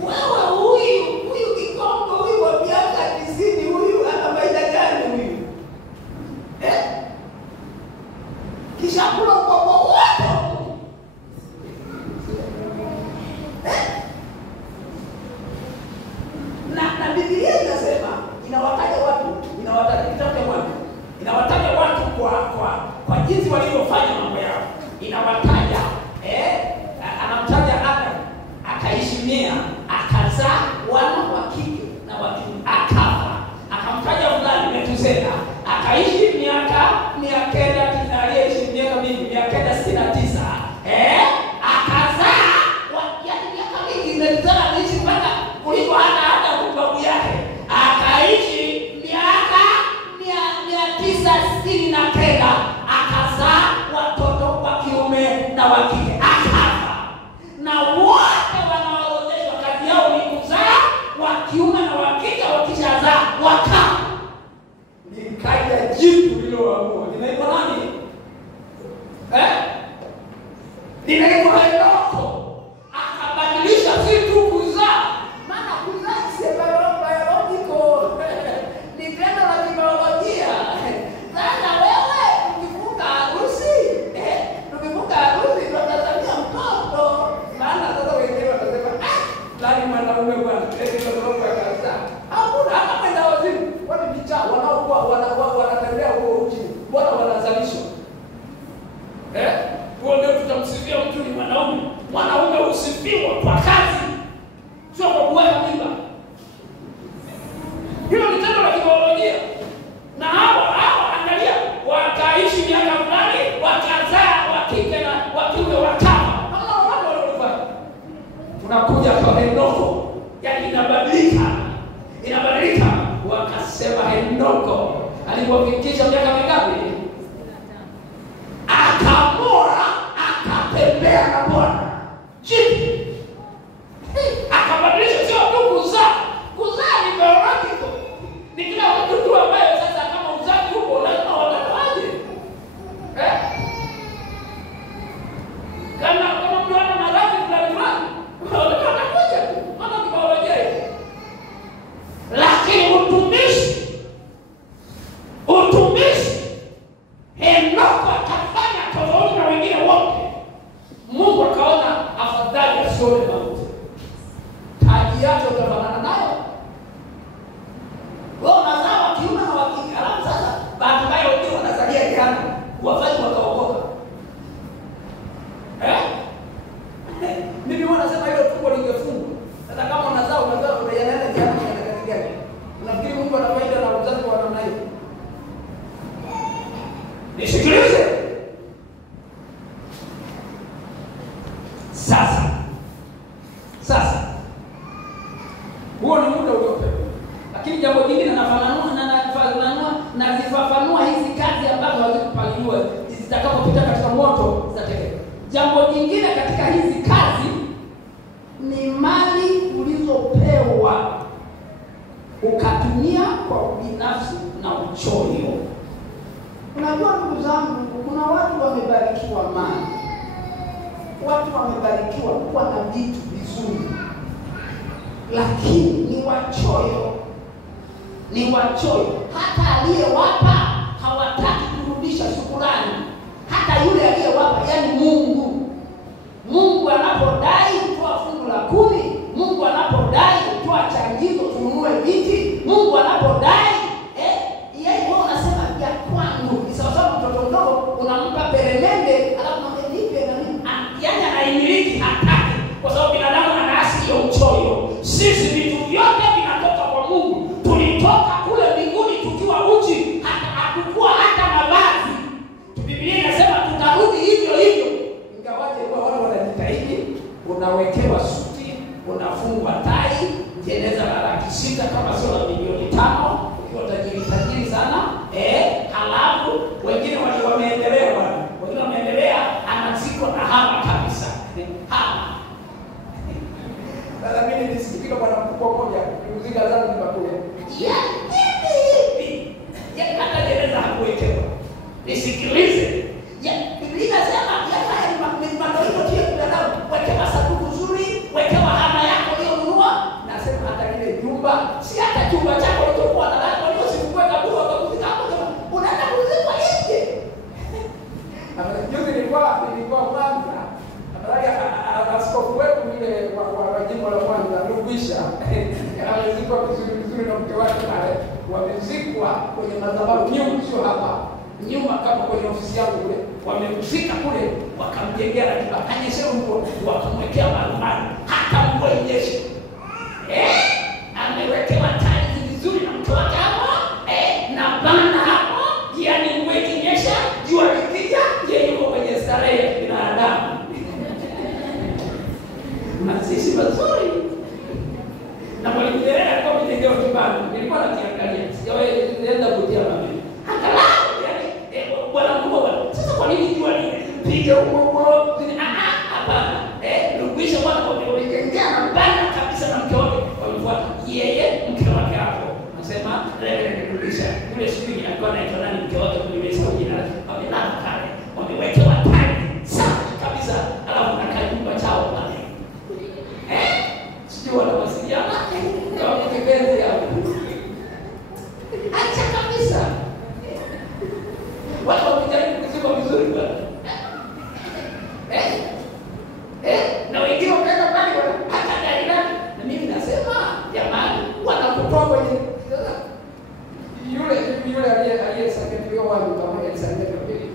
wewe huyu kikongo huyu wa miaka 90 huyu ana faida gani huyu? Kisha kula kwa wote. Na Biblia inasema inawataja watu kwa jinsi walivyofanya mambo yao. Inawataja anamtaja Adam, akaishi 100, akazaa wana wa kike na wa kiume, akafa. Akamtaja fulani Methuselah, akaishi miaka 900, aliyeishi miaka mingi 969, akazaa yaani miaka mingi. Methuselah aliishi mpaka kuliko hata babu yake, akaishi miaka 969, akazaa watoto wa kiume na wa kike, akafa. Na wote wanaorodheshwa kazi yao ni kuzaa wa kiume na wa kike, wakishazaa wakafa. Nikaja jitu liloamua, linaitwa nani? Linaitwa Henoko. Akabadilisha si tu kuzaa, maana kuzaa si biological, ni tendo la kibiolojia. Sasa wewe ukifunga harusi, tunatazamia mtoto. Maana sasa wengine watasema lani mwanaume bwana, mtoto akazaa. Hakuna hata kwenda wazimu. Watu vichaa wanaokuwa wanatembea huko uchi, bwana wanazalishwa. Huo ndio tutamsifia mtu ni mwanaume. Mwanaume usifiwa kwa kazi, sio kwa kuweka mimba. Hilo ni tendo la kibiolojia. Na hawa angalia, wakaishi miaka fulani, wakazaa wa kike na wa kiume, wakafa. Hawa watu walikufa. Tunakuja kwa Henoko, yaani inabadilika. Wakasema Henoko alipofikisha miaka mingapi? Akaamua akatembea na Bwana. Jipi akabadilisha, sio tu kuzaa ni biological. Ni kila mtu tu ambaye sasa kama uzazi huko lazima watatoaje? Kama mtu ana maradhi fulani, watakuja tu. Maana ni biolojia hiyo. Lakini utumishi Henoko akafanya tofauti na wengine wote. Mungu akaona afadhali asione mauti. Taji yake utafanana nayo. Wewe unazaa wa kiume na wa kike, alafu sasa bahati mbaya wengine wanazalia jana, wafanye wakaokoka. Mimi wanasema hilo tumbo lingefungwa. Sasa kama unazaa unayanaenda jana katika gani? Unafikiri Mungu ana faida na uzazi wa namna hiyo? Nisikilize. Sasa huo ni muda uliopewa. Lakini jambo jingine nazifafanua hizi kazi ambazo hazikupaliliwa zitakapopita katika moto zitatekelezwa. Jambo jingine katika hizi kazi ni mali ulizopewa ukatumia kwa ubinafsi na uchoyo. Unajua ndugu zangu, kuna watu wamebarikiwa mali. Watu wamebarikiwa kuwa na vitu vizuri, lakini ni wachoyo. Hata aliyewapa hawataki kurudisha shukrani. Hata yule aliyewapa, yani Mungu anapodai kutoa fungu la 10, Mungu anapodai kutoa changizo tununue viti, Mungu anapodai yeye unasema ya kwangu. Ni sawa sawa mtoto mdogo unampa peremende alafu unamlipe na nini? Yaani anaimiliki, hataki, kwa sababu binadamu ana asili ya uchoyo. Sisi vitu vyote vinatoka kwa Mungu. Tulitoka kule mbinguni tukiwa uchi, hata hatukua hata mavazi. Juzi nilikuwa Mwanza. Askofu wetu yule wa jimbo la Mwanza Rubisha alizikwa vizuri na mke wake pale, wamezikwa kwenye madhabahu nyuma, sio hapa nyuma kama kwenye ofisi yangu kule, wamemzika kule, wakamjengea ratiba, kanyesha huko, wakamwekea marumaru hata mvua inyeshe. Amewekewa tairi vizuri na mke wake hapo, na bana hapo, yani mvua ikinyesha, jua likija, yeye yuko kwenye starehe ya binadamu. Mazishi mazuri. Na Mwalimu Nyerere alikuwa amejengewa kibanda. Nilikuwa nakiangalia. Sijawahi kuenda kutia mami. Angalau yani bwana mkubwa bwana. Sasa kwa nini jua lipiga huko? Hapana. Rudisha watu wamejengea na banda kabisa na mke wake. Walifuata yeye mke wake hapo. Anasema rudisha. Yule siku alikuwa anaitwa nani mke wake kuliweza jina. Wamelala pale. Wamewekewa tani. Safi kabisa. Alafu na kajumba chao pale. Sijui wanawasiliana kama kipenzi hapo. Acha kabisa. Watu wakijaribu kusema vizuri bwana. Na wengine wakaenda pale hata ndani ndani. Na mimi nasema jamani, wanakutoa kwenye yule aliyesakatiwa wao kama alisaidia kwa pili.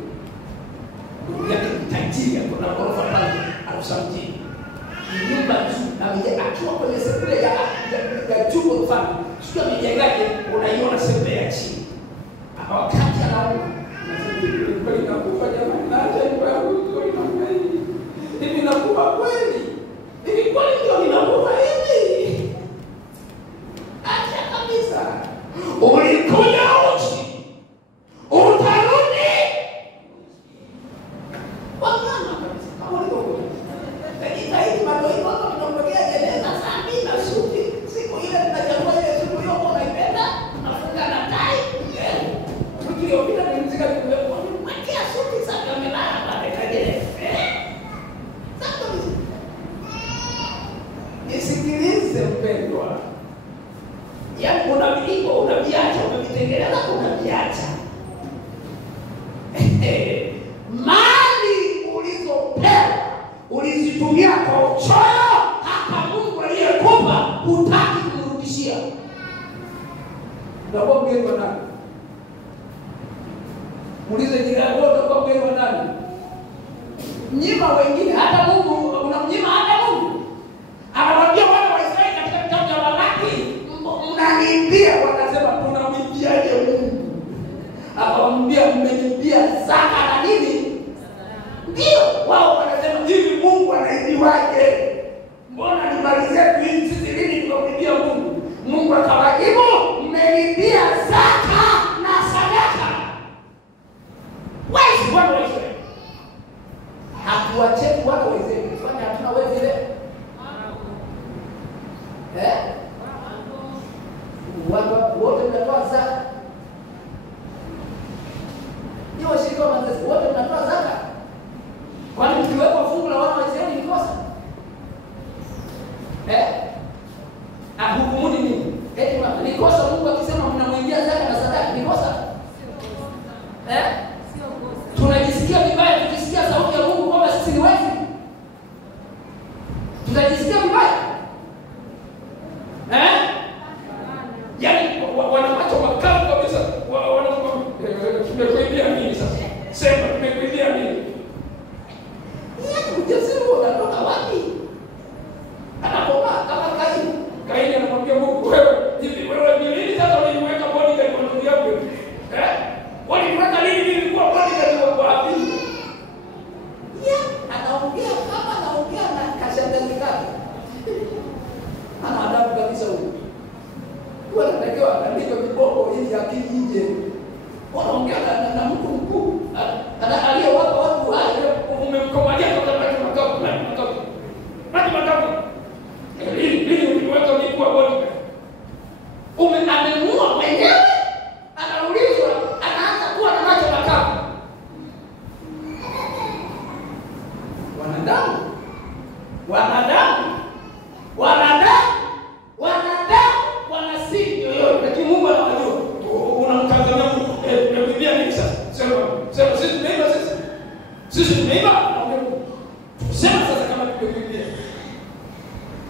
Yake tajiri kuna ghorofa pale alisamjini. Nyumba juu na akiwa kwenye sebule ya juu mfano sio mijengaje, unaiona sebule ya chini. Wakati anaona nasema kweli nakufa jamani, na acha nyumba yangu nzuri na kweli hivi nakufa kweli, hivi kweli ndio ninakufa hivi. Acha kabisa, ulikuja uchi utarudi wangana kabisa kama ulivyokuja. Zaidi madoi wako tunamwekea jeneza saa 2 na suti. Siku ile tunachagua ile siku hiyo kwa naipenda, nafunga na tai. Tukilopita ni mzika kwa mwekea suti sasa amelala pale kagere. Sasa nisikilize mpendwa. Yaani unaviliko, unaviacha, unavitengeneza, unaviacha. Mali ulizopewa ulizitumia kwa uchoyo, hata Mungu aliyekupa hutaki kumrudishia. Utakuwa mgeni wa nani? Muulize jirani wako, utakuwa mgeni wa nani? Mnyima wengine, hata Mungu unamnyima hata Mungu. Anawaambia wana wa Israeli katika kitabu cha Malaki, mnaniibia, wakasema tunamwibiaje Mungu? Akamwambia mmeniibia zaka na nini? Ndio wao wanasema hivi Mungu anaibiwaje? Mbona ni mali zetu hizi sisi lini tukamwibia Mungu? Mungu akawajibu, mmenibia zaka na sadaka. Wezi wana wa Israeli. Hatuwacheki wana wa Israeli. Kwani hatuna wezi ile? Watu wote mnatoa zaka. Hiyo shirika wote mnatoa zaka. Kwani mkiwekwa fungu la wana wa Israeli ni kosa? Hukumuni nini? Eti ni kosa Mungu akisema mnamwingia zaka na sadaka ni kosa? Sio kosa. Tunajisikia vibaya tukisikia sauti ya Mungu kwamba sisi ni wezi? Tunajisikia vibaya? Yaani wanapata makavu kabisa. Tumekuibia nini sasa? Sema tumekuibia nini? Ujasiri unatoka wapi? Anapoma kama Kaini anamwambia Mungu, wewe ni lini sasa uliweka bodyguard kwa ndugu yako? Waliweka lini nilikuwa bodyguard kwa wapi? Anaongea kama anaongea na kashangazi kake. Ana adabu kabisa huyo. Wewe unatakiwa andike viboko ili akili nje. Wanaongea na mtu mkuu. Hata aliyewapa watu wale umemkomalia kwa sababu makavu. Lini uliweka ulikuwa bodyguard? Amenunua mwenyewe, anaulizwa, anaanza kuwa na macho makavu. Wanadamu wanasiri yoyote, lakini Mungu anawajua. Unamtazamia Mungu, unamwambia nini sasa? Sema sisi tunaiba sisi. Sisi tumeiba, sema sasa kama tumekimbia.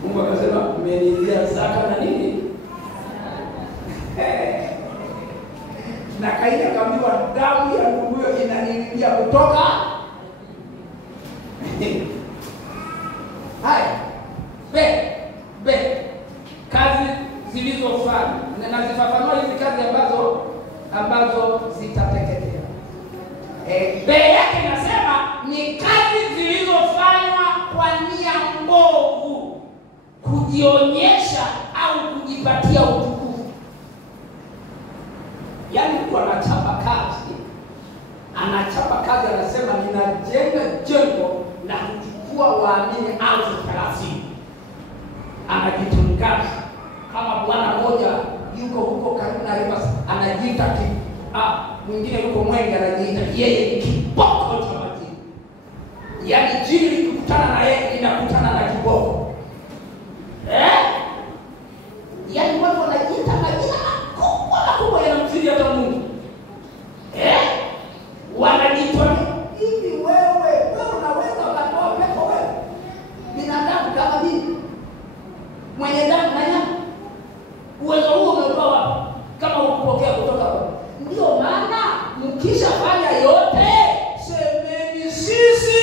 Mungu akasema mmeniibia zaka na nini? Na Kaini akaambiwa damu ya ndugu huyo inaniibia kutoka. Haya. Kazi zilizofanya. Na nazifafanua hizi kazi ambazo zitateketea. Yake nasema ni kazi zilizofanywa kwa nia mbovu, kujionyesha au kujipatia utukufu. Yaani mtu anachapa kazi anasema ninajenga jengo na kuchukua waamini 30,000. Anajitangaza kama bwana mmoja yuko huko karibu na Rivers anajiita mwingine yuko Mwenge anajiita yeye ni kiboko cha majini. Yaani jini likikutana na yeye linakutana na kiboko. Yaani watu wanajiita majina makubwa yanamzidi hata Mungu. Wanajitoa hivi wewe unaweza ukatoa pepo wewe. Binadamu kama mimi. Mwenye damu na nyama. Uwezo huo umetoa wapi? Kama ukupokea kutoka wapi? Ndio maana mkishafanya yote, semeni sisi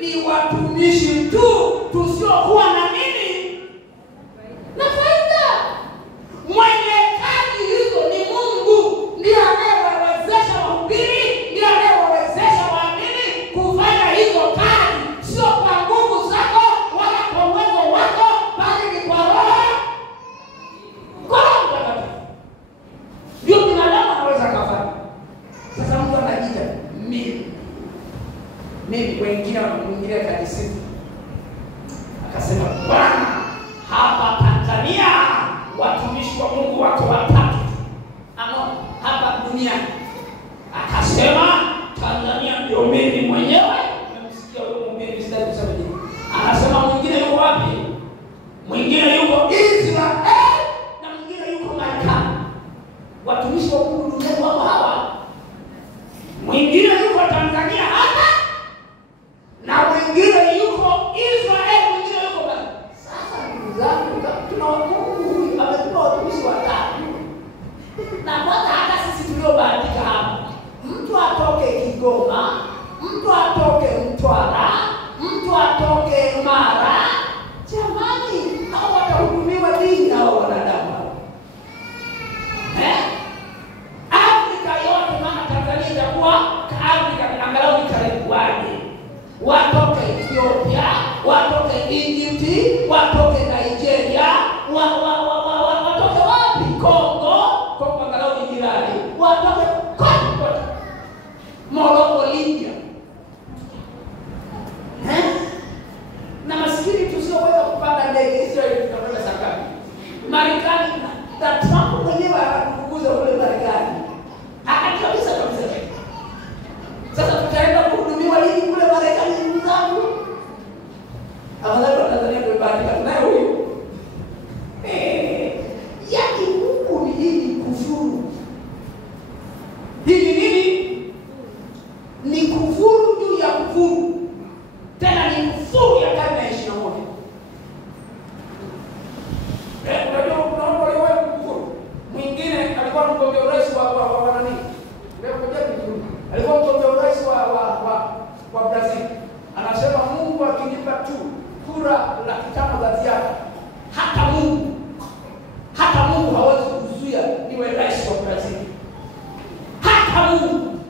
ni watumishi tu, tusiokuwa na nini? Na faida. Mwenye kazi hizo ni Mungu, ndiye anayewawezesha wahubiri, ndiye anayewawezesha waamini kufanya hizo kazi, sio kwa nguvu zako wala kwa uwezo wako, bali ni kwa Roho. Ndio binadamu anaweza kufanya. Sasa mtu anajiita mimi wengine akajisifu. Akasema Bwana, hapa Tanzania watumishi wa Mungu wako watatu. Hapa duniani. Akasema Tanzania ndio mimi mwenyewe. Nimemsikia huyo mhubiri mstari kusema nini? Anasema mwingine yuko wapi? Mwingine yuko Israel na mwingine yuko Marekani. Watumishi wa Mungu duniani wako hawa. Mwingine yuko Tanzania hapa na mwingine yuko Israel, mwingine yuko Marekani. Sasa ndugu zangu, tuna Mungu ametupa watumishi watatu. Na kwanza hata sisi tuliobahatika hapa, mtu atoke Kigoma, mtu atoke Mtwara, mtu atoke Mara. Jamani, hao watahudumiwa dini hao wanadamu. Afrika yote, maana Tanzania itakuwa Afrika angalau ni karibu waje. Watoke Ethiopia, watoke Egypt, watoke Nigeria, watoke wapi? Kongo angalau ni jirani. Watoke kote. Morocco, Libya. Na maskini tusioweza kupanda ndege Israeli tutakwenda sakani. Marekani na Trump mwenyewe anakufukuza kule Marekani. Akakabisa. Sasa tutaenda kuhudumiwa lini kule Marekani ndugu zangu? Afadhali wa Tanzania ndio baadhi tunaye huyu. Yaki huku ni nini kufuru? Hii nini? Ni kufuru juu ya kufuru. Tena ni kufuru ya karne ya 21. Unajua kuna watu waliowahi kufuru. Mwingine alikuwa mgombea urais wa nani? Leo kwa jamii alikuwa mgombea urais wa Brazil. Anasema Mungu akinipa tu kura 500 za ziada, hata Mungu hawezi kuzuia niwe rais wa Brazil. Hata Mungu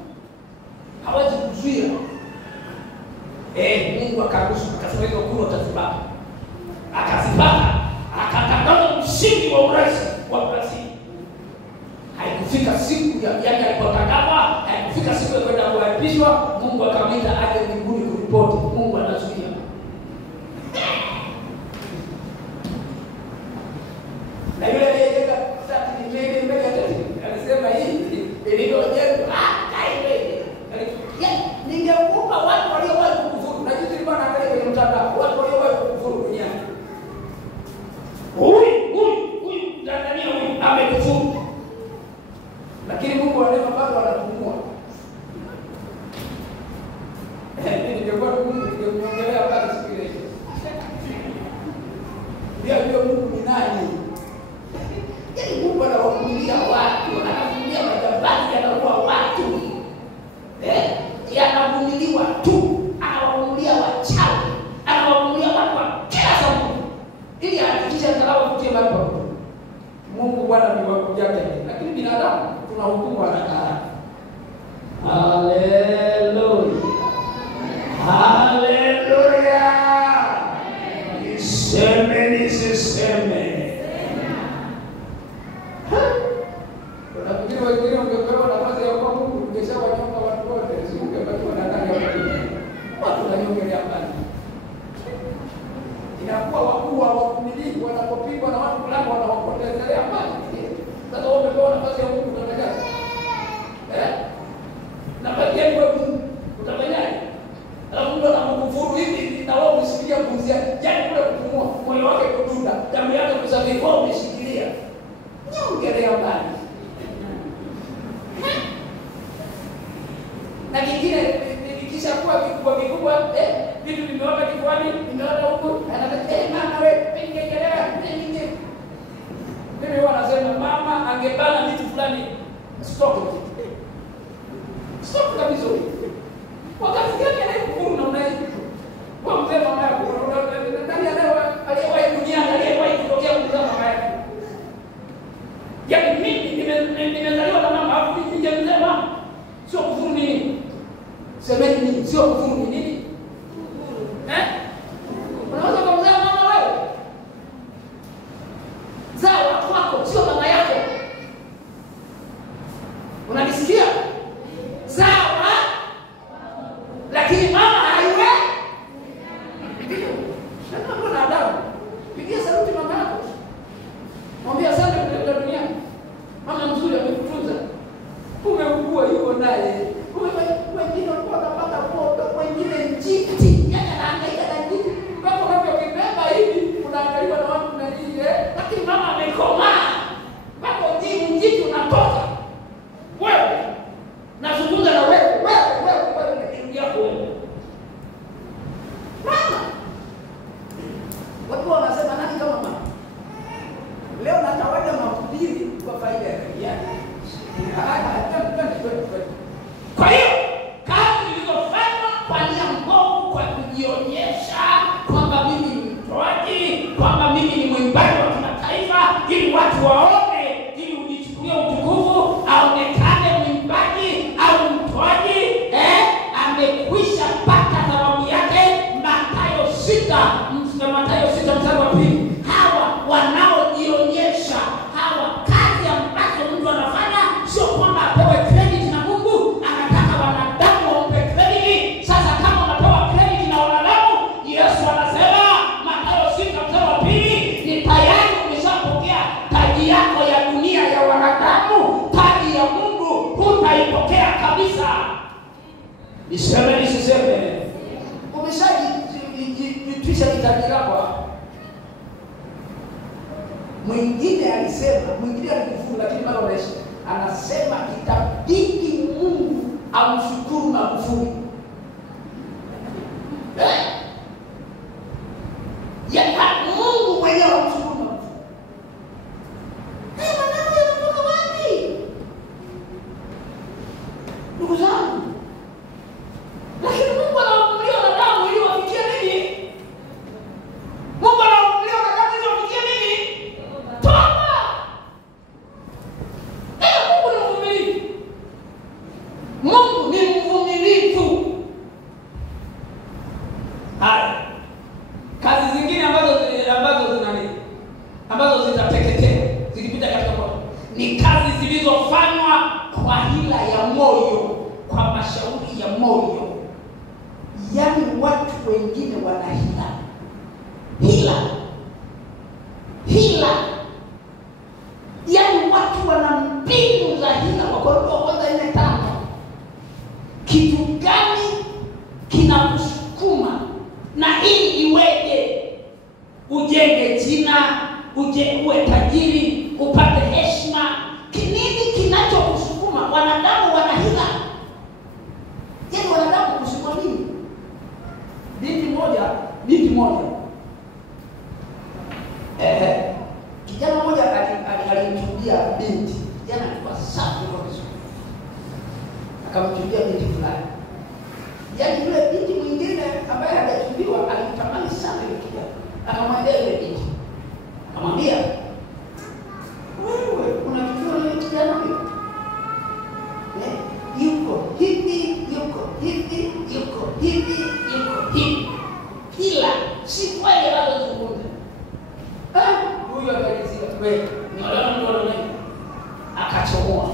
hawezi kuzuia. Mungu akaruhusu, akasema hizo kura utazipata. Akazipata, akatangaza mshindi wa urais wa Brazil. Haikufika siku ya alipotangaza, haikufika siku ya kwenda kuapishwa, Mungu akamwita aje mbinguni kuripoti. Mungu anazuia. Na yule aliyejenga sasa ni mbele ya tatizo. Alisema hivi, ndio jengo ningekupa watu waliowahi kukufuru. Na juzi nilikuwa naangalia kwenye mtandao watu waliowahi kukufuru duniani. Huyu Tanzania huyu amekufuru. Lakini Mungu anasema bado anapumua. ungeongelea pale siku ile. Ndio Mungu ni nani? Yaani Mungu anawavumilia watu, anavumilia majambazi, anaua watu. Yanavumiliwa tu, anawavumilia wachawi, anawavumilia watu wa kila sababu. Ili ahakikishe angalau kutie malipo. Mungu Bwana ni wa kujali, lakini binadamu tunahukumu haraka. Haleluya. Haleluya. Niseme. Unafikiri wengine ungepewa nafasi ya kwa Mungu ungeshawanyonga watu wote, usingepatiwa na ndani ya watu wananyongelea mbali. Inakuwa wakuu wakumiliki wanapopigwa na watu fulani wanawapotelea mbali. Sasa wewe umepewa nafasi ya Mungu unataka. Na baadhi ya Mungu utafanyaje? Alafu ndio anakufuru hivi na wewe umeshikilia kuanzia jana kule kupumua, moyo wake kutunda, damu yake kusafiri, wewe umeshikilia. Nyongelea mbali. Na kingine nikisha kuwa vikubwa vitu vimeota kifuani, vimeota huko, anataka mama wewe pengelea nini? Mimi wanasema mama angebana vitu fulani stop kabisa. Wakati gani anayekufuru na unaishi? Kwa mzee mama yako, ndani ya leo aliyewahi duniani aliyewahi kutokea kwa mama yako. Yaani mimi nimezaliwa na mama, hapo nje mzee mama. Sio kufuru nini? Semeni nini? Sio kufuru nini? Unaweza kumzaa mama wewe? Zaa watu wako, sio mama yako. Unanisikia? Sawa? Lakini mama haiwe? Ndio. Sasa mbona adabu? Pigia saluti mama yako. Mwambie asante kwa duniani. Mama mzuri amekutunza. Umeugua yuko naye. Wengine walikuwa wanapata podo, wengine njiti. Yaani anahangaika na njiti. Mpaka unapokibeba hivi unaangaliwa na watu na nini lakini mama amekomaa. Mpaka njiti unatoka. Wewe nazungumza na wewe ndio yako wewe. Mama. Watu wanasema nani kama mama? Leo natawaja mahubiri kwa faida ya kijana. Kwa hiyo kazi zilizofanywa kwa nia mbovu kwa kujionyesha kwamba mimi ni mtoaji, kwamba mimi ni mwimbaji wa kimataifa, ili watu waone, ili ujichukulie utukufu, aonekane mwimbaji au mtoaji, amekwisha pata thawabu yake. Mathayo 6 mstari wa 2. Hawa wanaojionyesha, hawa kazi ambazo mtu anafanya sio kwamba apewe credit na Mungu, anataka wanadamu wampe credit. Sasa kama unapewa credit na wanadamu, Yesu anasema Mathayo 6 mstari wa 2, ni tayari umeshapokea taji yako ya dunia ya wanadamu. Taji ya Mungu hutaipokea kabisa. Niseme. Umeshajitwisha kitaji lako. Mwingine alikufuru lakini mara unaishi. Anasema itabidi Mungu amshukuru Magufuli. Yaani Mungu mwenyewe amshukuru Magufuli. Maneno yanatoka wapi? Ndugu zangu. Lakini Mungu anawavumilia wanadamu ili wafikie nini? Mungu anawavumilia wanadamu ili wafikie nini? Toba. Mungu ni mvumilivu. Mungu ni mvumilivu. Haya. Kazi zingine ambazo zitateketea, zikipita katika moyo, ni kazi zilizofanywa kwa hila ya moyo, kwa mashauri ya moyo. Yaani watu wengine wana hila. Yaani watu wana mbinu za hila. Wakorintho wa kwanza 4:5. Kitu gani kinakusukuma na ili iweje? Ujenge jina, uwe tajiri, upate heshima. Nini kinachokusukuma? Wanadamu wana hila. Yaani wanadamu kusukuma nini? Bibi mmoja. Kijana mmoja alimchumbia binti. Kijana alikuwa safi kwa vizuri. Akamchumbia binti fulani. Yaani yule binti mwingine ambaye hajachumbiwa alimtamani sana yule kijana. Akamwambia yule binti. Akamwambia, wewe unachumbiwa na yule kijana huyo? Yuko hivi, yuko hivi, yuko hivi, yuko hivi. Kila si kweli anazungumza. Huyu akalizia kweli. Ni wale akachomoa.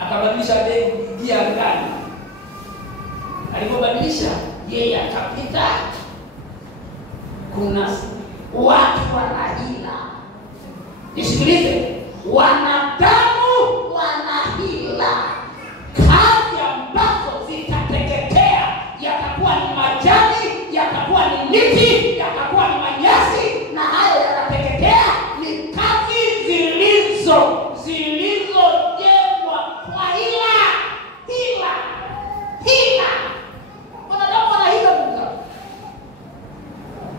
Akabadilisha dia ngani. Alipobadilisha yeye akapita. Kuna watu wanahila. Nisikilize, wanadamu wanahila. Kazi ambazo zitateketea yatakuwa ni majani, yatakuwa ni miti, yatakuwa ni manyasi, na hayo yatateketea ni kazi zilizojengwa kwa hila. Wanadamu wanahila Mungu.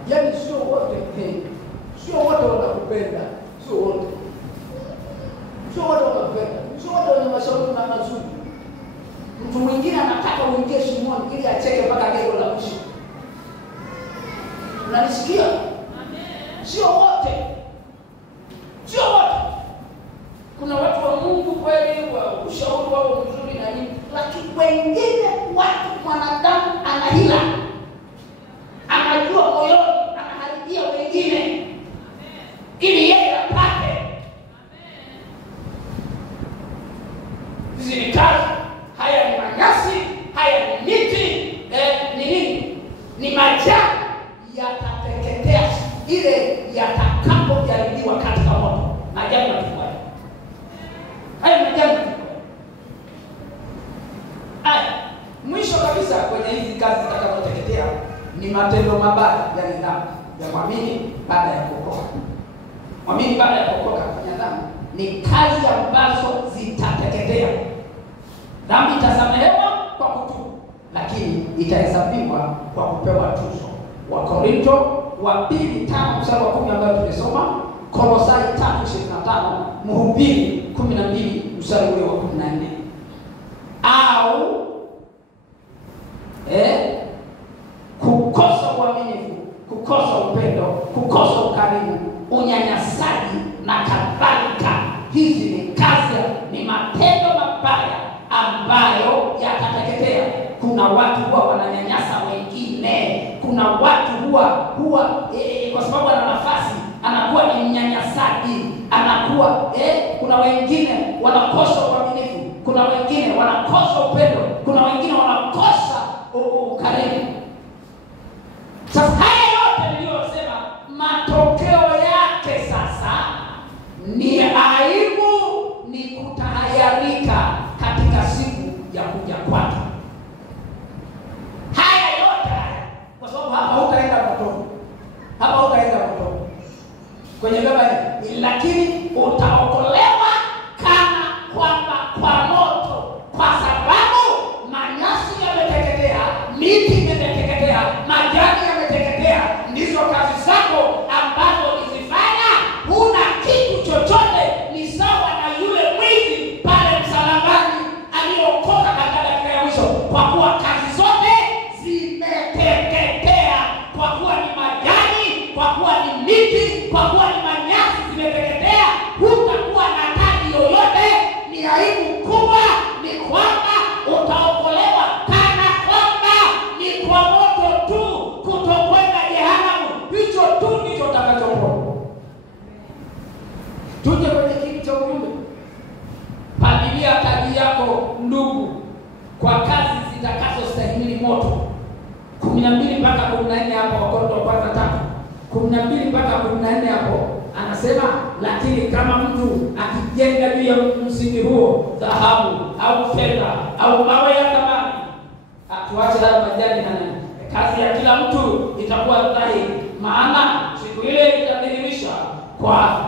Yaani sio wote wanakupenda, sio wote wanakupenda, sio wote wana mashauri na mazuri. Mtu mwingine anataka uingie shimoni ili acheke mpaka gego la mwisho. Unanisikia? Amen. Sio wote. Kuna watu wa Mungu kweli wa ushauri wao mzuri na nini, lakini wengine watu mwanadamu anahila. Anajua moyoni anaharibia wengine ili yeye apate. Hizi ni kazi. Haya ni manyasi, haya ni miti, ni nini? Ni majani yatateketea ile yatakapojaribiwa katika moto. Majani yatakuwa. Haya majani. Mwisho kabisa kwenye hizi kazi zitakazoteketea ni matendo mabaya ya dhambi ya mwamini baada ya kuokoka. Mwamini baada ya kuokoka kufanya dhambi ni kazi ambazo zitateketea. Dhambi itasamehewa kwa kutubu, lakini itahesabiwa kwa kupewa tuzo. Wakorintho wa 2:5 mstari wa 10 ambayo tumesoma, Kolosai 3:25, Mhubiri 12 mstari wa 14. Au kukosa uaminifu, kukosa upendo, kukosa ukarimu, unyanyasaji na kadhalika. Hizi ni kazi, ni matendo mabaya ambayo yatateketea. Kuna watu huwa wananyanyasa wengine. Kuna watu huwa kwa sababu ana nafasi anakuwa ni mnyanyasaji, anakuwa kuna wengine wanakosa uaminifu, kuna wengine wanakosa upendo, kuna wengine wanakosa ukarimu. Sasa haya yote niliyosema, matokeo yake sasa ni aibu, ni kutahayarika katika siku ya kuja kwake. Haya yote kwa sababu hapa hutaenda motoni. Kwenye baba hii, lakini utaokolewa kana kwamba kwa moto, kwa sababu manyasi yameteketea, miti imeteketea, majani yameteketea. Ndizo kazi zako ambazo ulizifanya. Huna kitu chochote. Ni sawa na yule mwizi pale msalabani aliokoka katika dakika ya mwisho, kwa kuwa kazi zote zimeteketea. Kwa kuwa ni majani, kwa kuwa ni miti, kwa kuwa ni manyasi zimeteketea, hutakuwa na taji yoyote. Ni aibu kubwa. Ni kwamba utaokolewa kana kwamba ni kwa moto tu, kutokwenda jehanamu. Hicho tu ndicho utakachokuwa. Tuje kwenye kiti cha ujumbe. Palilia taji yako ndugu, kwa kazi zitakazostahimili moto. 12 mpaka 14 hapo, Wakorintho wa kwanza 3. 12 mpaka 14 hapo anasema, lakini kama mtu akijenga juu ya msingi huo dhahabu au fedha au mawe ya thamani, atuache hayo majani na nini, kazi ya kila mtu itakuwa dhahiri, maana siku ile itadhihirisha kwa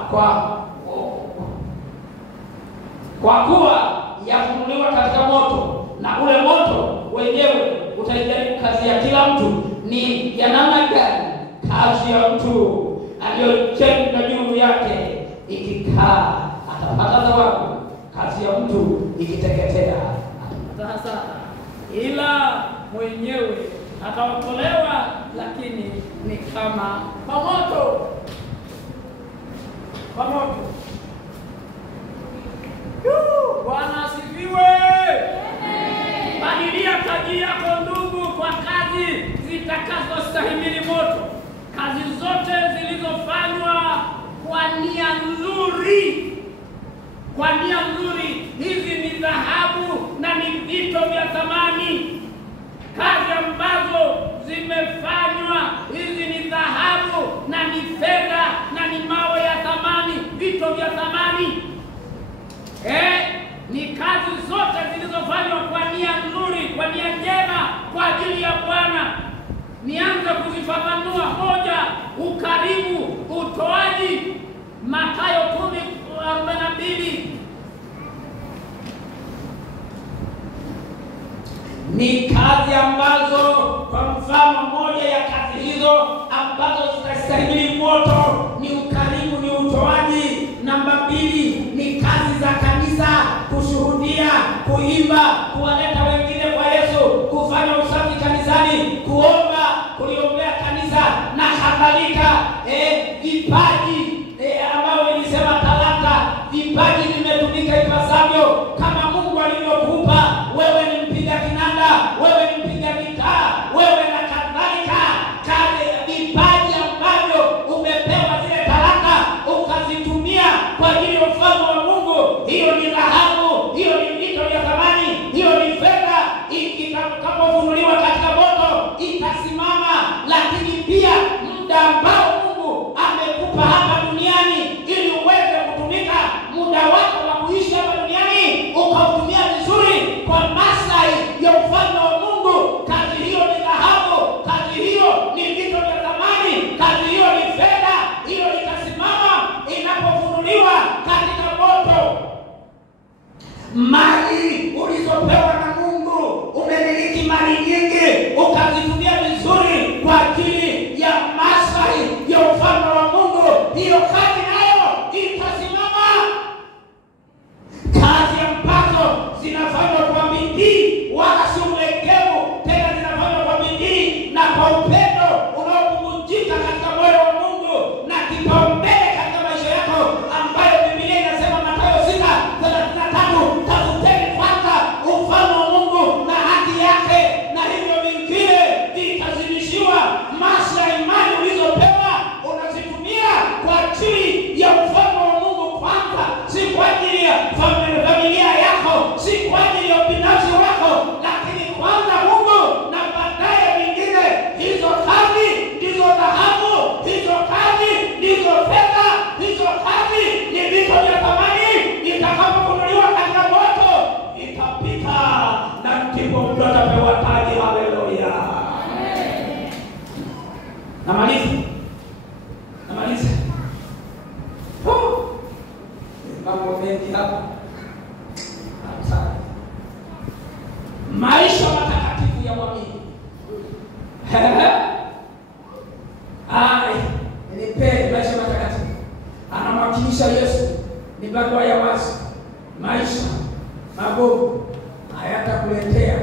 kuwa yafunuliwa katika moto, na ule moto wenyewe utaijaribu kazi ya kila mtu ni ya namna gani. kazi ya mtu aliyojenga juu yake ikikaa atapata thawabu, kazi ya mtu ikiteketea atapata hasara, ila mwenyewe ataokolewa, lakini ni kama kwa moto. Kwa moto. Bwana asifiwe. Badilia taji yako ndugu kwa kazi zitakazostahimili moto. Kazi zote zilizofanywa kwa nia nzuri. Kwa nia nzuri, hizi ni dhahabu na ni vito vya thamani. Kazi ambazo zimefanywa hizi ni dhahabu na ni fedha na ni mawe ya thamani, vito vya thamani. Ni kazi zote zilizofanywa kwa nia nzuri, kwa nia njema, kwa ajili ya Bwana. Nianze kuzifafanua. Moja, ukarimu, utoaji. Mathayo 10:42. Ni kazi ambazo, kwa mfano moja ya kazi hizo ambazo zitastahimili moto ni ukarimu, ni utoaji. Namba 2 ni kazi za kanisa, kushuhudia, kuimba, kuwaleta wengine kwa Yesu, kufanya usafi kanisani, kuomba, kuliombea kanisa na kadhalika. Vipaji ambao nilisema talanta, vipaji vimetumika ipasavyo kama Mungu alivyokupa. Wewe ni mpiga kinanda, wewe ni mpiga gitaa, wewe na kadhalika. Vipaji ambavyo umepewa zile talanta ukazitumia kwa ajili ya ufalme wa Mungu, hiyo ni dhahabu, hiyo ni vito vya thamani, hiyo ni fedha. Itakapofunuliwa katika moto itasimama. Lakini pia muda ambao Mungu amekupa hapa duniani ili uweze kutumika muda wako wa kuishi hapa duniani ukautumia vizuri kwa maslahi ya ufalme wa Mungu, kazi hiyo ni dhahabu, kazi hiyo ni vito vya thamani, kazi hiyo ni fedha. Hiyo itasimama inapofunuliwa katika moto. Mali ulizopewa na Mungu, umemiliki mali nyingi, ukazitumia vizuri kwa ajili ya maslahi ya ufalme wa Mungu, hiyo kazi nayo itasimama. Kazi ambazo zinafanywa kwa bidii wala si ulegevu, tena zinafanywa kwa bidii na kwa upendo unaobubujika katika moyo wa Mungu na kipaumbele katika maisha yako, ambayo Biblia inasema Mathayo 6:33, tafuteni kwanza ufalme wa Mungu na haki yake, na hivyo vingine vitazidishiwa. Maslahi mali ulizopewa unazitumia kwa ajili ya ufalme wa Mungu kwanza, si kwa ajili ya familia yako, si kwa ajili ya binafsi wako, lakini kwanza Mungu na baadaye vingine. Hizo kazi ndizo dhahabu, hizo kazi ndizo fedha, hizo kazi ni vito vya thamani. Itakapofunuliwa katika moto itapita, na ndipo mtu atapewa taji. Haleluya. Namaliza. Mambo mengi hapa. Maisha matakatifu ya mwamini. Nipe maisha matakatifu. Anamwakilisha Yesu. Ni barua ya wazi. Maisha magumu hayatakuletea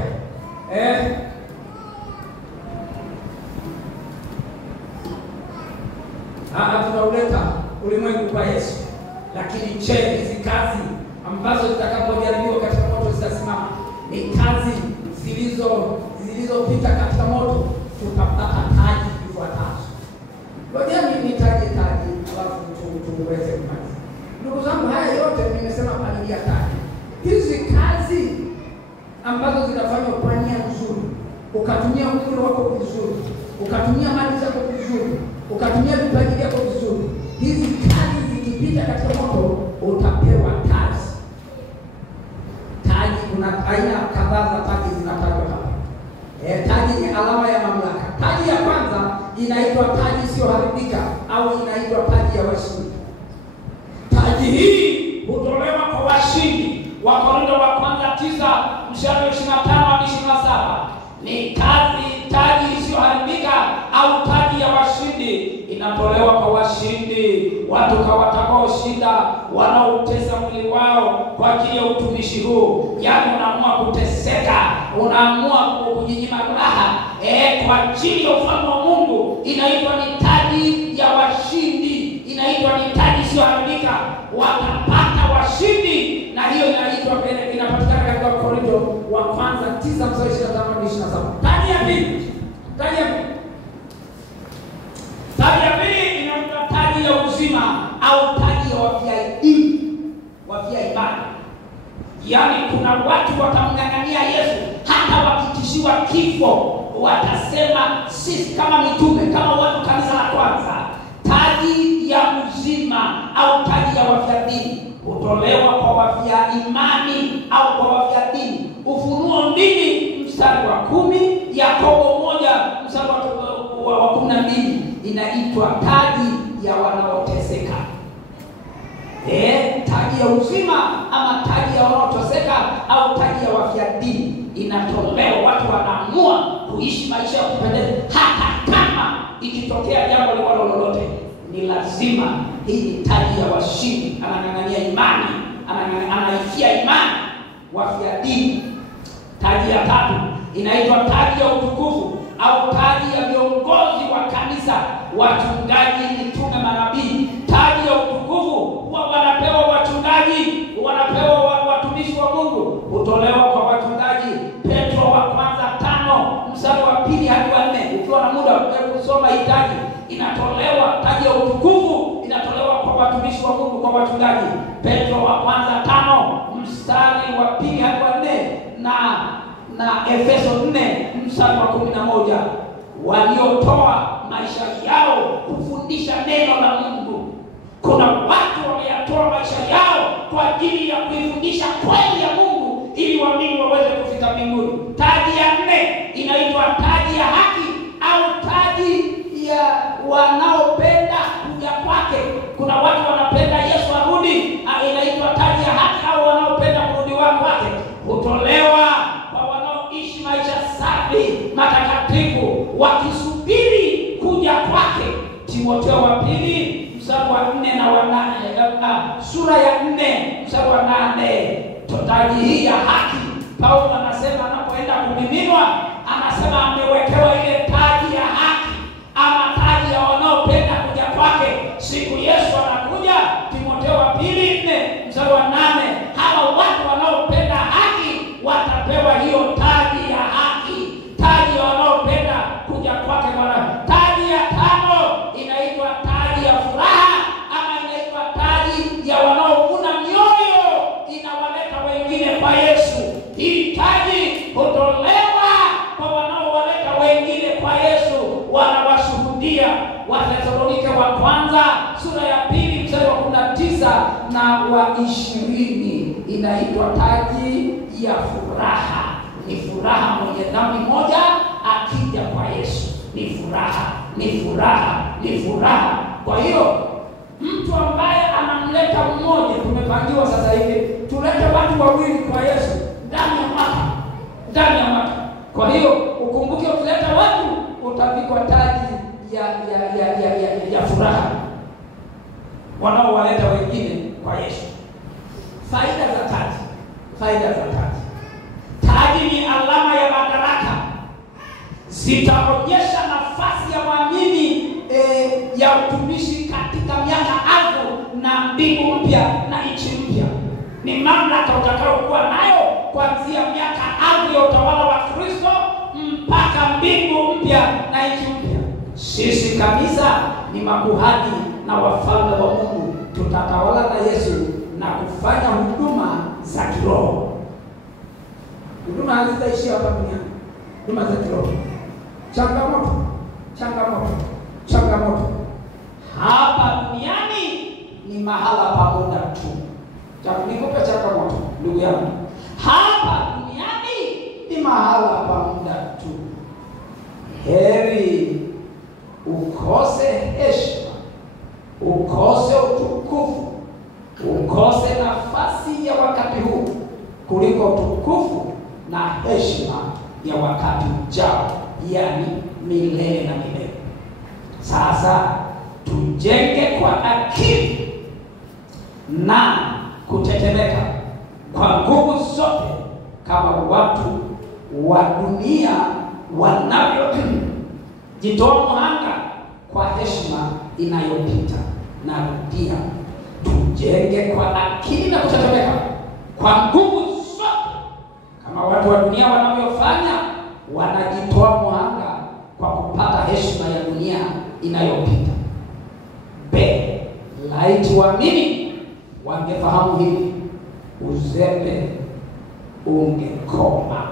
tunauleta ulimwengu kwa Yesu. Lakini je, hizi kazi ambazo zitakapojaribiwa katika moto zitasimama? Ni kazi zilizopita katika moto. Tutapata taji ifuatazo. Ngoja nitaje taji alafu tuweze kumaliza. Ndugu zangu, haya yote nimesema palilia taji. Hizi kazi ambazo zinafanywa kwa nia nzuri, ukatumia umri wako vizuri, ukatumia mali zako vizuri, ukatumia vipaji vyako vizuri, hizi kazi zikipita katika moto utapewa taji. Taji, kuna aina kadhaa za taji zinatajwa hapa. Taji ni alama ya mamlaka. Taji ya kwanza inaitwa taji isiyoharibika au inaitwa taji ya washindi. Taji hii hutolewa kwa washindi. Wakorintho wa kwanza 9:25-27. Ni taji isiyoharibika au taji ya washindi. inatolewa kwa washindi, watu watakaoshinda, wanaotesa mwili wao kwa ajili ya utumishi huu. Yaani unaamua kuteseka, unaamua kujinyima raha kwa ajili ya ufalme wa Mungu. Inaitwa ni taji ya washindi, inaitwa ni taji isiyoharibika. Watapata washindi, na hiyo inapatikana katika Korintho wa kwanza 9:25-27. Taji ya pili, taji ya pili inaitwa taji ya uzima au taji ya wafia imani. Yaani kuna watu watamng'ang'ania Yesu hata wakitishiwa kifo, watasema sisi kama mitume, kama watu kanisa la kwanza. Taji ya uzima au taji ya wafia dini hutolewa kwa wafia imani au kwa wafia dini. Ufunuo 2:10, Yakobo 1:12 inaitwa taji ya wanaoteseka. Taji ya uzima ama taji ya wanaoteseka au taji ya wafia dini inatolewa. Watu wanaamua kuishi maisha ya kupendeza hata kama ikitokea jambo lolote. Ni lazima. Hii ni taji ya washindi. Anang'ang'ania imani, anaifia imani, wafia dini. Taji ya tatu inaitwa taji ya utukufu au taji ya viongozi wa kanisa, wachungaji, mitume, manabii. Taji ya utukufu huwa wanapewa wachungaji, wanapewa watumishi wa Mungu, hutolewa kwa wachungaji. Petro wa kwanza 5:2-4. Ukiwa na muda kusoma hii taji, inatolewa. Taji ya utukufu inatolewa kwa watumishi wa Mungu, kwa wachungaji. Petro wa kwanza 5:2-4 na Efeso 4:11, waliotoa maisha yao kufundisha neno la Mungu. Kuna watu wameyatoa maisha yao kwa ajili ya kuifundisha kweli ya Mungu ili waamini waweze kufika mbinguni. Taji ya 4 inaitwa taji ya haki au taji ya wanaopenda kuja kwake. Kuna watu wanapenda Yesu arudi, inaitwa taji ya haki au wanaopenda kurudi kwake. Hutolewa kwa wanaoishi maisha safi, matakatifu, wakisubiri kuja kwake. Timotheo wa 2:4 sura ya 4:8. Taji hii ya haki, Paulo anasema anapoenda kumiminwa, anasema amewekewa ile taji ya haki ama taji ya wanaopenda kuja kwake. Siku Yesu anakuja, Timotheo wa 2:4 hawa watu wanaopenda haki watapewa hiyo taji ya haki, taji ya wanaopenda kuja kwake Bwana. Taji ya 5 inaitwa taji ya furaha ama inaitwa taji ya wanaovuna mioyo, inawaleta wengine kwa Yesu. Hii taji hutolewa kwa wanaowaleta wengine kwa Yesu, wanawashuhudia. Wathesalonike wa kwanza sura ya 2:19-20 inaitwa taji ya furaha. Ni furaha mwenye dhambi moja akija kwa Yesu. Ni furaha, ni furaha, ni furaha. Kwa hiyo mtu ambaye anamleta mmoja, tumepangiwa sasa hivi tulete watu wawili kwa Yesu ndani ya mwaka. Kwa hiyo ukumbuke, ukileta watu utavikwa taji ya furaha, wanaowaleta wengine kwa Yesu. Faida za taji. Taji ni alama ya madaraka, zitaonyesha nafasi ya mwamini ya utumishi katika miaka 1000 na mbingu mpya na nchi mpya. Ni mamlaka utakayokuwa nayo kuanzia miaka 1000 ya utawala wa Kristo mpaka mbingu mpya na nchi mpya. Sisi kanisa ni makuhani na wafalme wa Mungu. Tutatawala na Yesu na kufanya huduma za kiroho. Huduma hazitaishia hapa duniani. Huduma za kiroho. Changamoto. Hapa duniani ni mahala pa muda tu. Nikupe changamoto ndugu yangu. Hapa duniani ni mahala pa muda tu. Heri ukose heshima, ukose utukufu, ukose nafasi ya wakati huu kuliko utukufu na heshima ya wakati ujao, yani milele na milele. Sasa tujenge kwa akili na kutetemeka kwa nguvu zote, kama watu wa dunia wanavyojitoa mhanga kwa heshima inayopita. Narudia, tujenge kwa akili na kutetemeka kwa nguvu zote, kama watu wa dunia wanavyofanya, wanajitoa mhanga kwa kupata heshima ya dunia inayopita. Laiti waamini wangefahamu hili, uzembe ungekoma.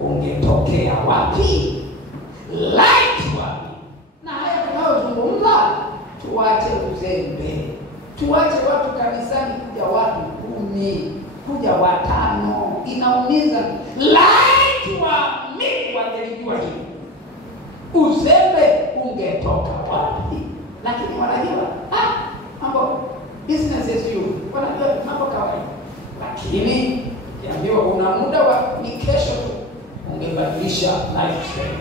Ungetokea wapi? Laiti waamini. Na haya tunayozungumza, tuache uzembe. Tuache watu kanisani kuja watu 10, kuja 5. Inaumiza. Laiti waamini wangelijua hili, uzembe ungetoka wapi? Lakini wanajua mambo business as usual, wanajua mambo kawaida. Lakini kiambiwa una muda wa ni kesho tu, ungebadilisha lifestyle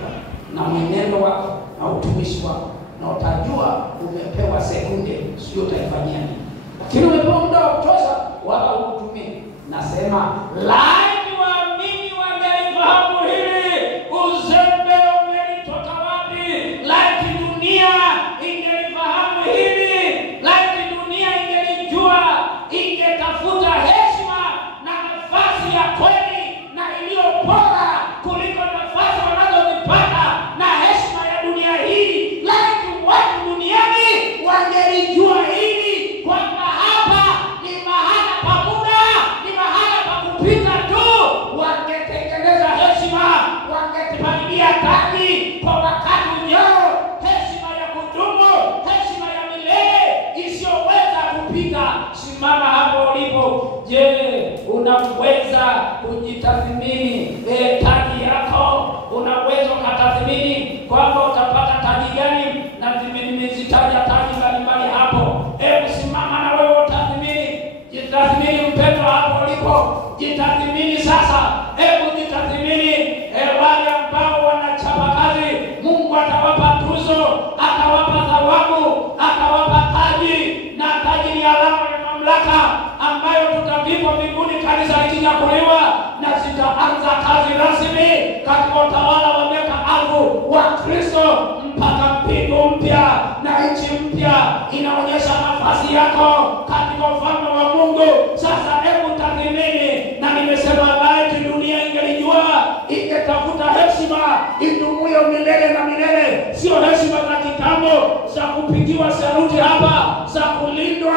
na mwenendo wako na utumishi wako, na utajua umepewa sekunde, sio utaifanyia nini. Lakini umepewa muda wa kutosha, wala utumie. Nasema laiti waamini wangelifahamu hili, uzembe umelitoka wapi? Laiti dunia ingelifahamu hili, laiti dunia ingelijua, ingetafuta heshima na nafasi ya kweli na iliyo bora kuliko nafasi wanazozipata na heshima ya dunia hii. Laiti watu duniani wangelijua hili, kwamba hapa ni mahala pa muda, ni mahala pa kupita tu, wangetengeneza heshima, wangetipalilia taji kwa wakati ujao, heshima ya kudumu, heshima ya milele isiyoweza kupita. Simama hapo ulipo. Je, unaweza kujitathmini taji yako? Unaweza ukatathmini kwamba utapata taji gani? Na nimezitaja taji mbalimbali hapo. Hebu simama na wewe utathmini. Jitathmini mpendwa hapo ulipo. Jitathmini sasa. Hebu jitathmini. Wale ambao wanachapa kazi, Mungu atawapa tuzo, atawapa thawabu, atawapa taji, na taji ni alama ya mamlaka ambayo tutavikwa mbinguni kanisa likinyakuliwa, na zitaanza kazi rasmi katika utawala wa miaka 1000 wa Kristo, mpaka mbingu mpya na nchi mpya inaonyesha nafasi yako katika ufalme wa Mungu. Sasa hebu tathmini, na nimesema laiti dunia ingelijua, ingetafuta heshima idumuyo milele na milele, sio heshima za kitambo za kupigiwa saluti hapa, za kulindwa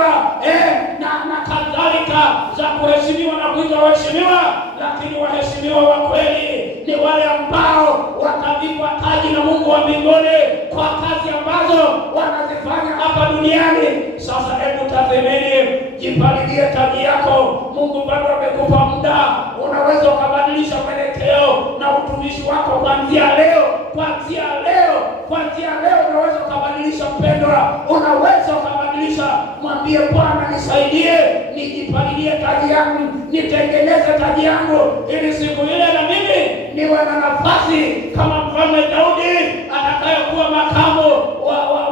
na kadhalika, za kuheshimiwa na kuitwa waheshimiwa. Lakini waheshimiwa wa kweli ni wale ambao watavikwa taji na Mungu wa mbinguni kwa kazi ambazo wanazifanya hapa duniani. Sasa hebu tathmini, jipalilie taji yako. Mungu bado amekupa muda, unaweza ukabadilisha mwelekeo na utumishi wako kuanzia leo. Kuanzia leo unaweza ukabadilisha mpendwa, unaweza ukabadilisha. Mwambie Bwana, nisaidie nijipalilie taji yangu, nitengeneze taji yangu, ili siku ile na mimi niwe na nafasi kama mfalme Daudi atakayekuwa makamu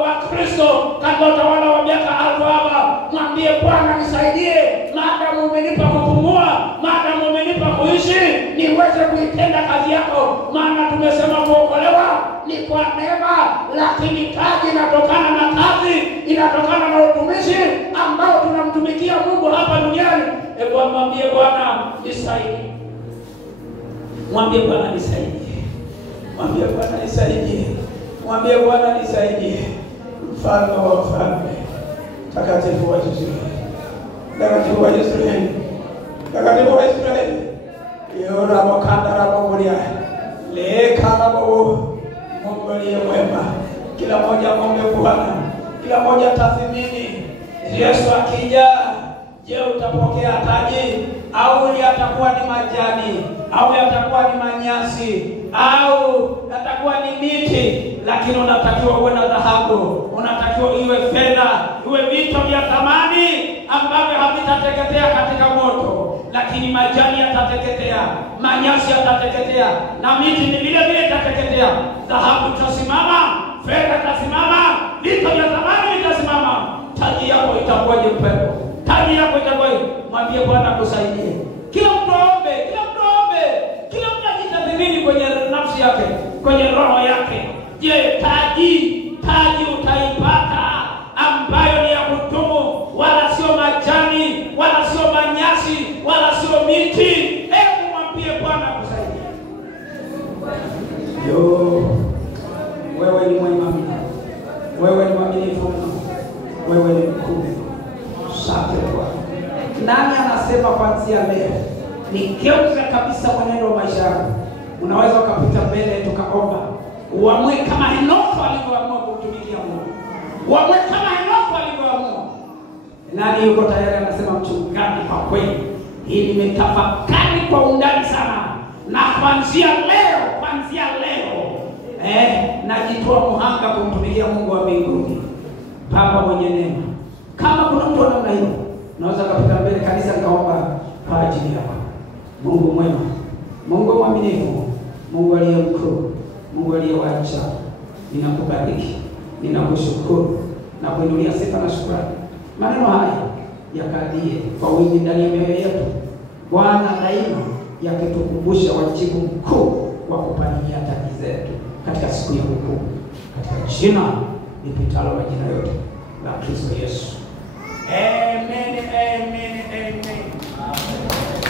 wa Kristo katika utawala wa miaka 1000 hapa. Mwambie Bwana, nisaidie, maadamu umenipa kupumua, maadamu umenipa kuishi, niweze kuitenda kazi yako. Maana tumesema kuokolewa ni kwa neema, lakini taji inatokana na kazi, inatokana na utumishi ambao tunamtumikia Mungu hapa duniani. Hebu mwambie Bwana, nisaidie. Mwambie Bwana, nisaidie. Mwambie Bwana, nisaidie. Mwambie Bwana, nisaidie. Mfalme wa wafalme, takatifu wa Israeli, takatifu wa Israeli, takatifu wa Israeli, yora mokanda rabo mulia leka rabo. Mungu aliye mwema, kila mmoja muombe Bwana, kila mmoja tathmini. Yesu akija, je, utapokea taji au yatakuwa ni majani, au yatakuwa ni manyasi, au yatakuwa ni miti? Lakini unatakiwa uwe na dhahabu, unatakiwa iwe fedha, iwe vitu vya thamani ambavyo havitateketea katika moto. Lakini majani yatateketea, manyasi yatateketea, na miti ni vile vile itateketea. Dhahabu itasimama, fedha itasimama, vitu vya thamani ni pepo. Taji yako itakuwa hiyo. Mwambie Bwana akusaidie. Kila mtu aombe, kila mtu aombe. Kila mtu ajitathmini kwenye nafsi yake, kwenye roho yake. Je, taji utaipata ambayo ni ya kudumu, wala sio majani, wala sio manyasi, wala sio miti. Hebu mwambie Bwana akusaidie. Wewe ni mwema mno. Wewe ni mwaminifu mno. Wewe ni mkuu. Asante Bwana. Nani anasema kuanzia leo nigeuze kabisa mwenendo wa maisha yako? Unaweza ukapita mbele tukaomba. Uamue kama Henoko alivyoamua kumtumikia Mungu. Uamue kama Henoko alivyoamua. Nani yuko tayari anasema mchungaji, kwa kweli hii nimetafakari kwa undani sana, na kuanzia leo najitoa muhanga kumtumikia Mungu wa mbinguni, Baba mwenye neema. Kama kuna mtu wa namna hiyo, unaweza kupita mbele kanisa nikaomba kwa ajili yako. Mungu mwema, Mungu mwaminifu, Mungu aliye mkuu, Mungu aliyewacha, ninakubariki, ninakushukuru na kuinulia sifa na shukrani. Maneno haya yakadie kwa wingi ndani ya mioyo yetu Bwana, daima yakitukumbusha wajibu mkuu wa kupania taji zetu katika siku ya hukumu, katika jina lipitalo majina yote la Kristo Yesu. Amen, amen, amen.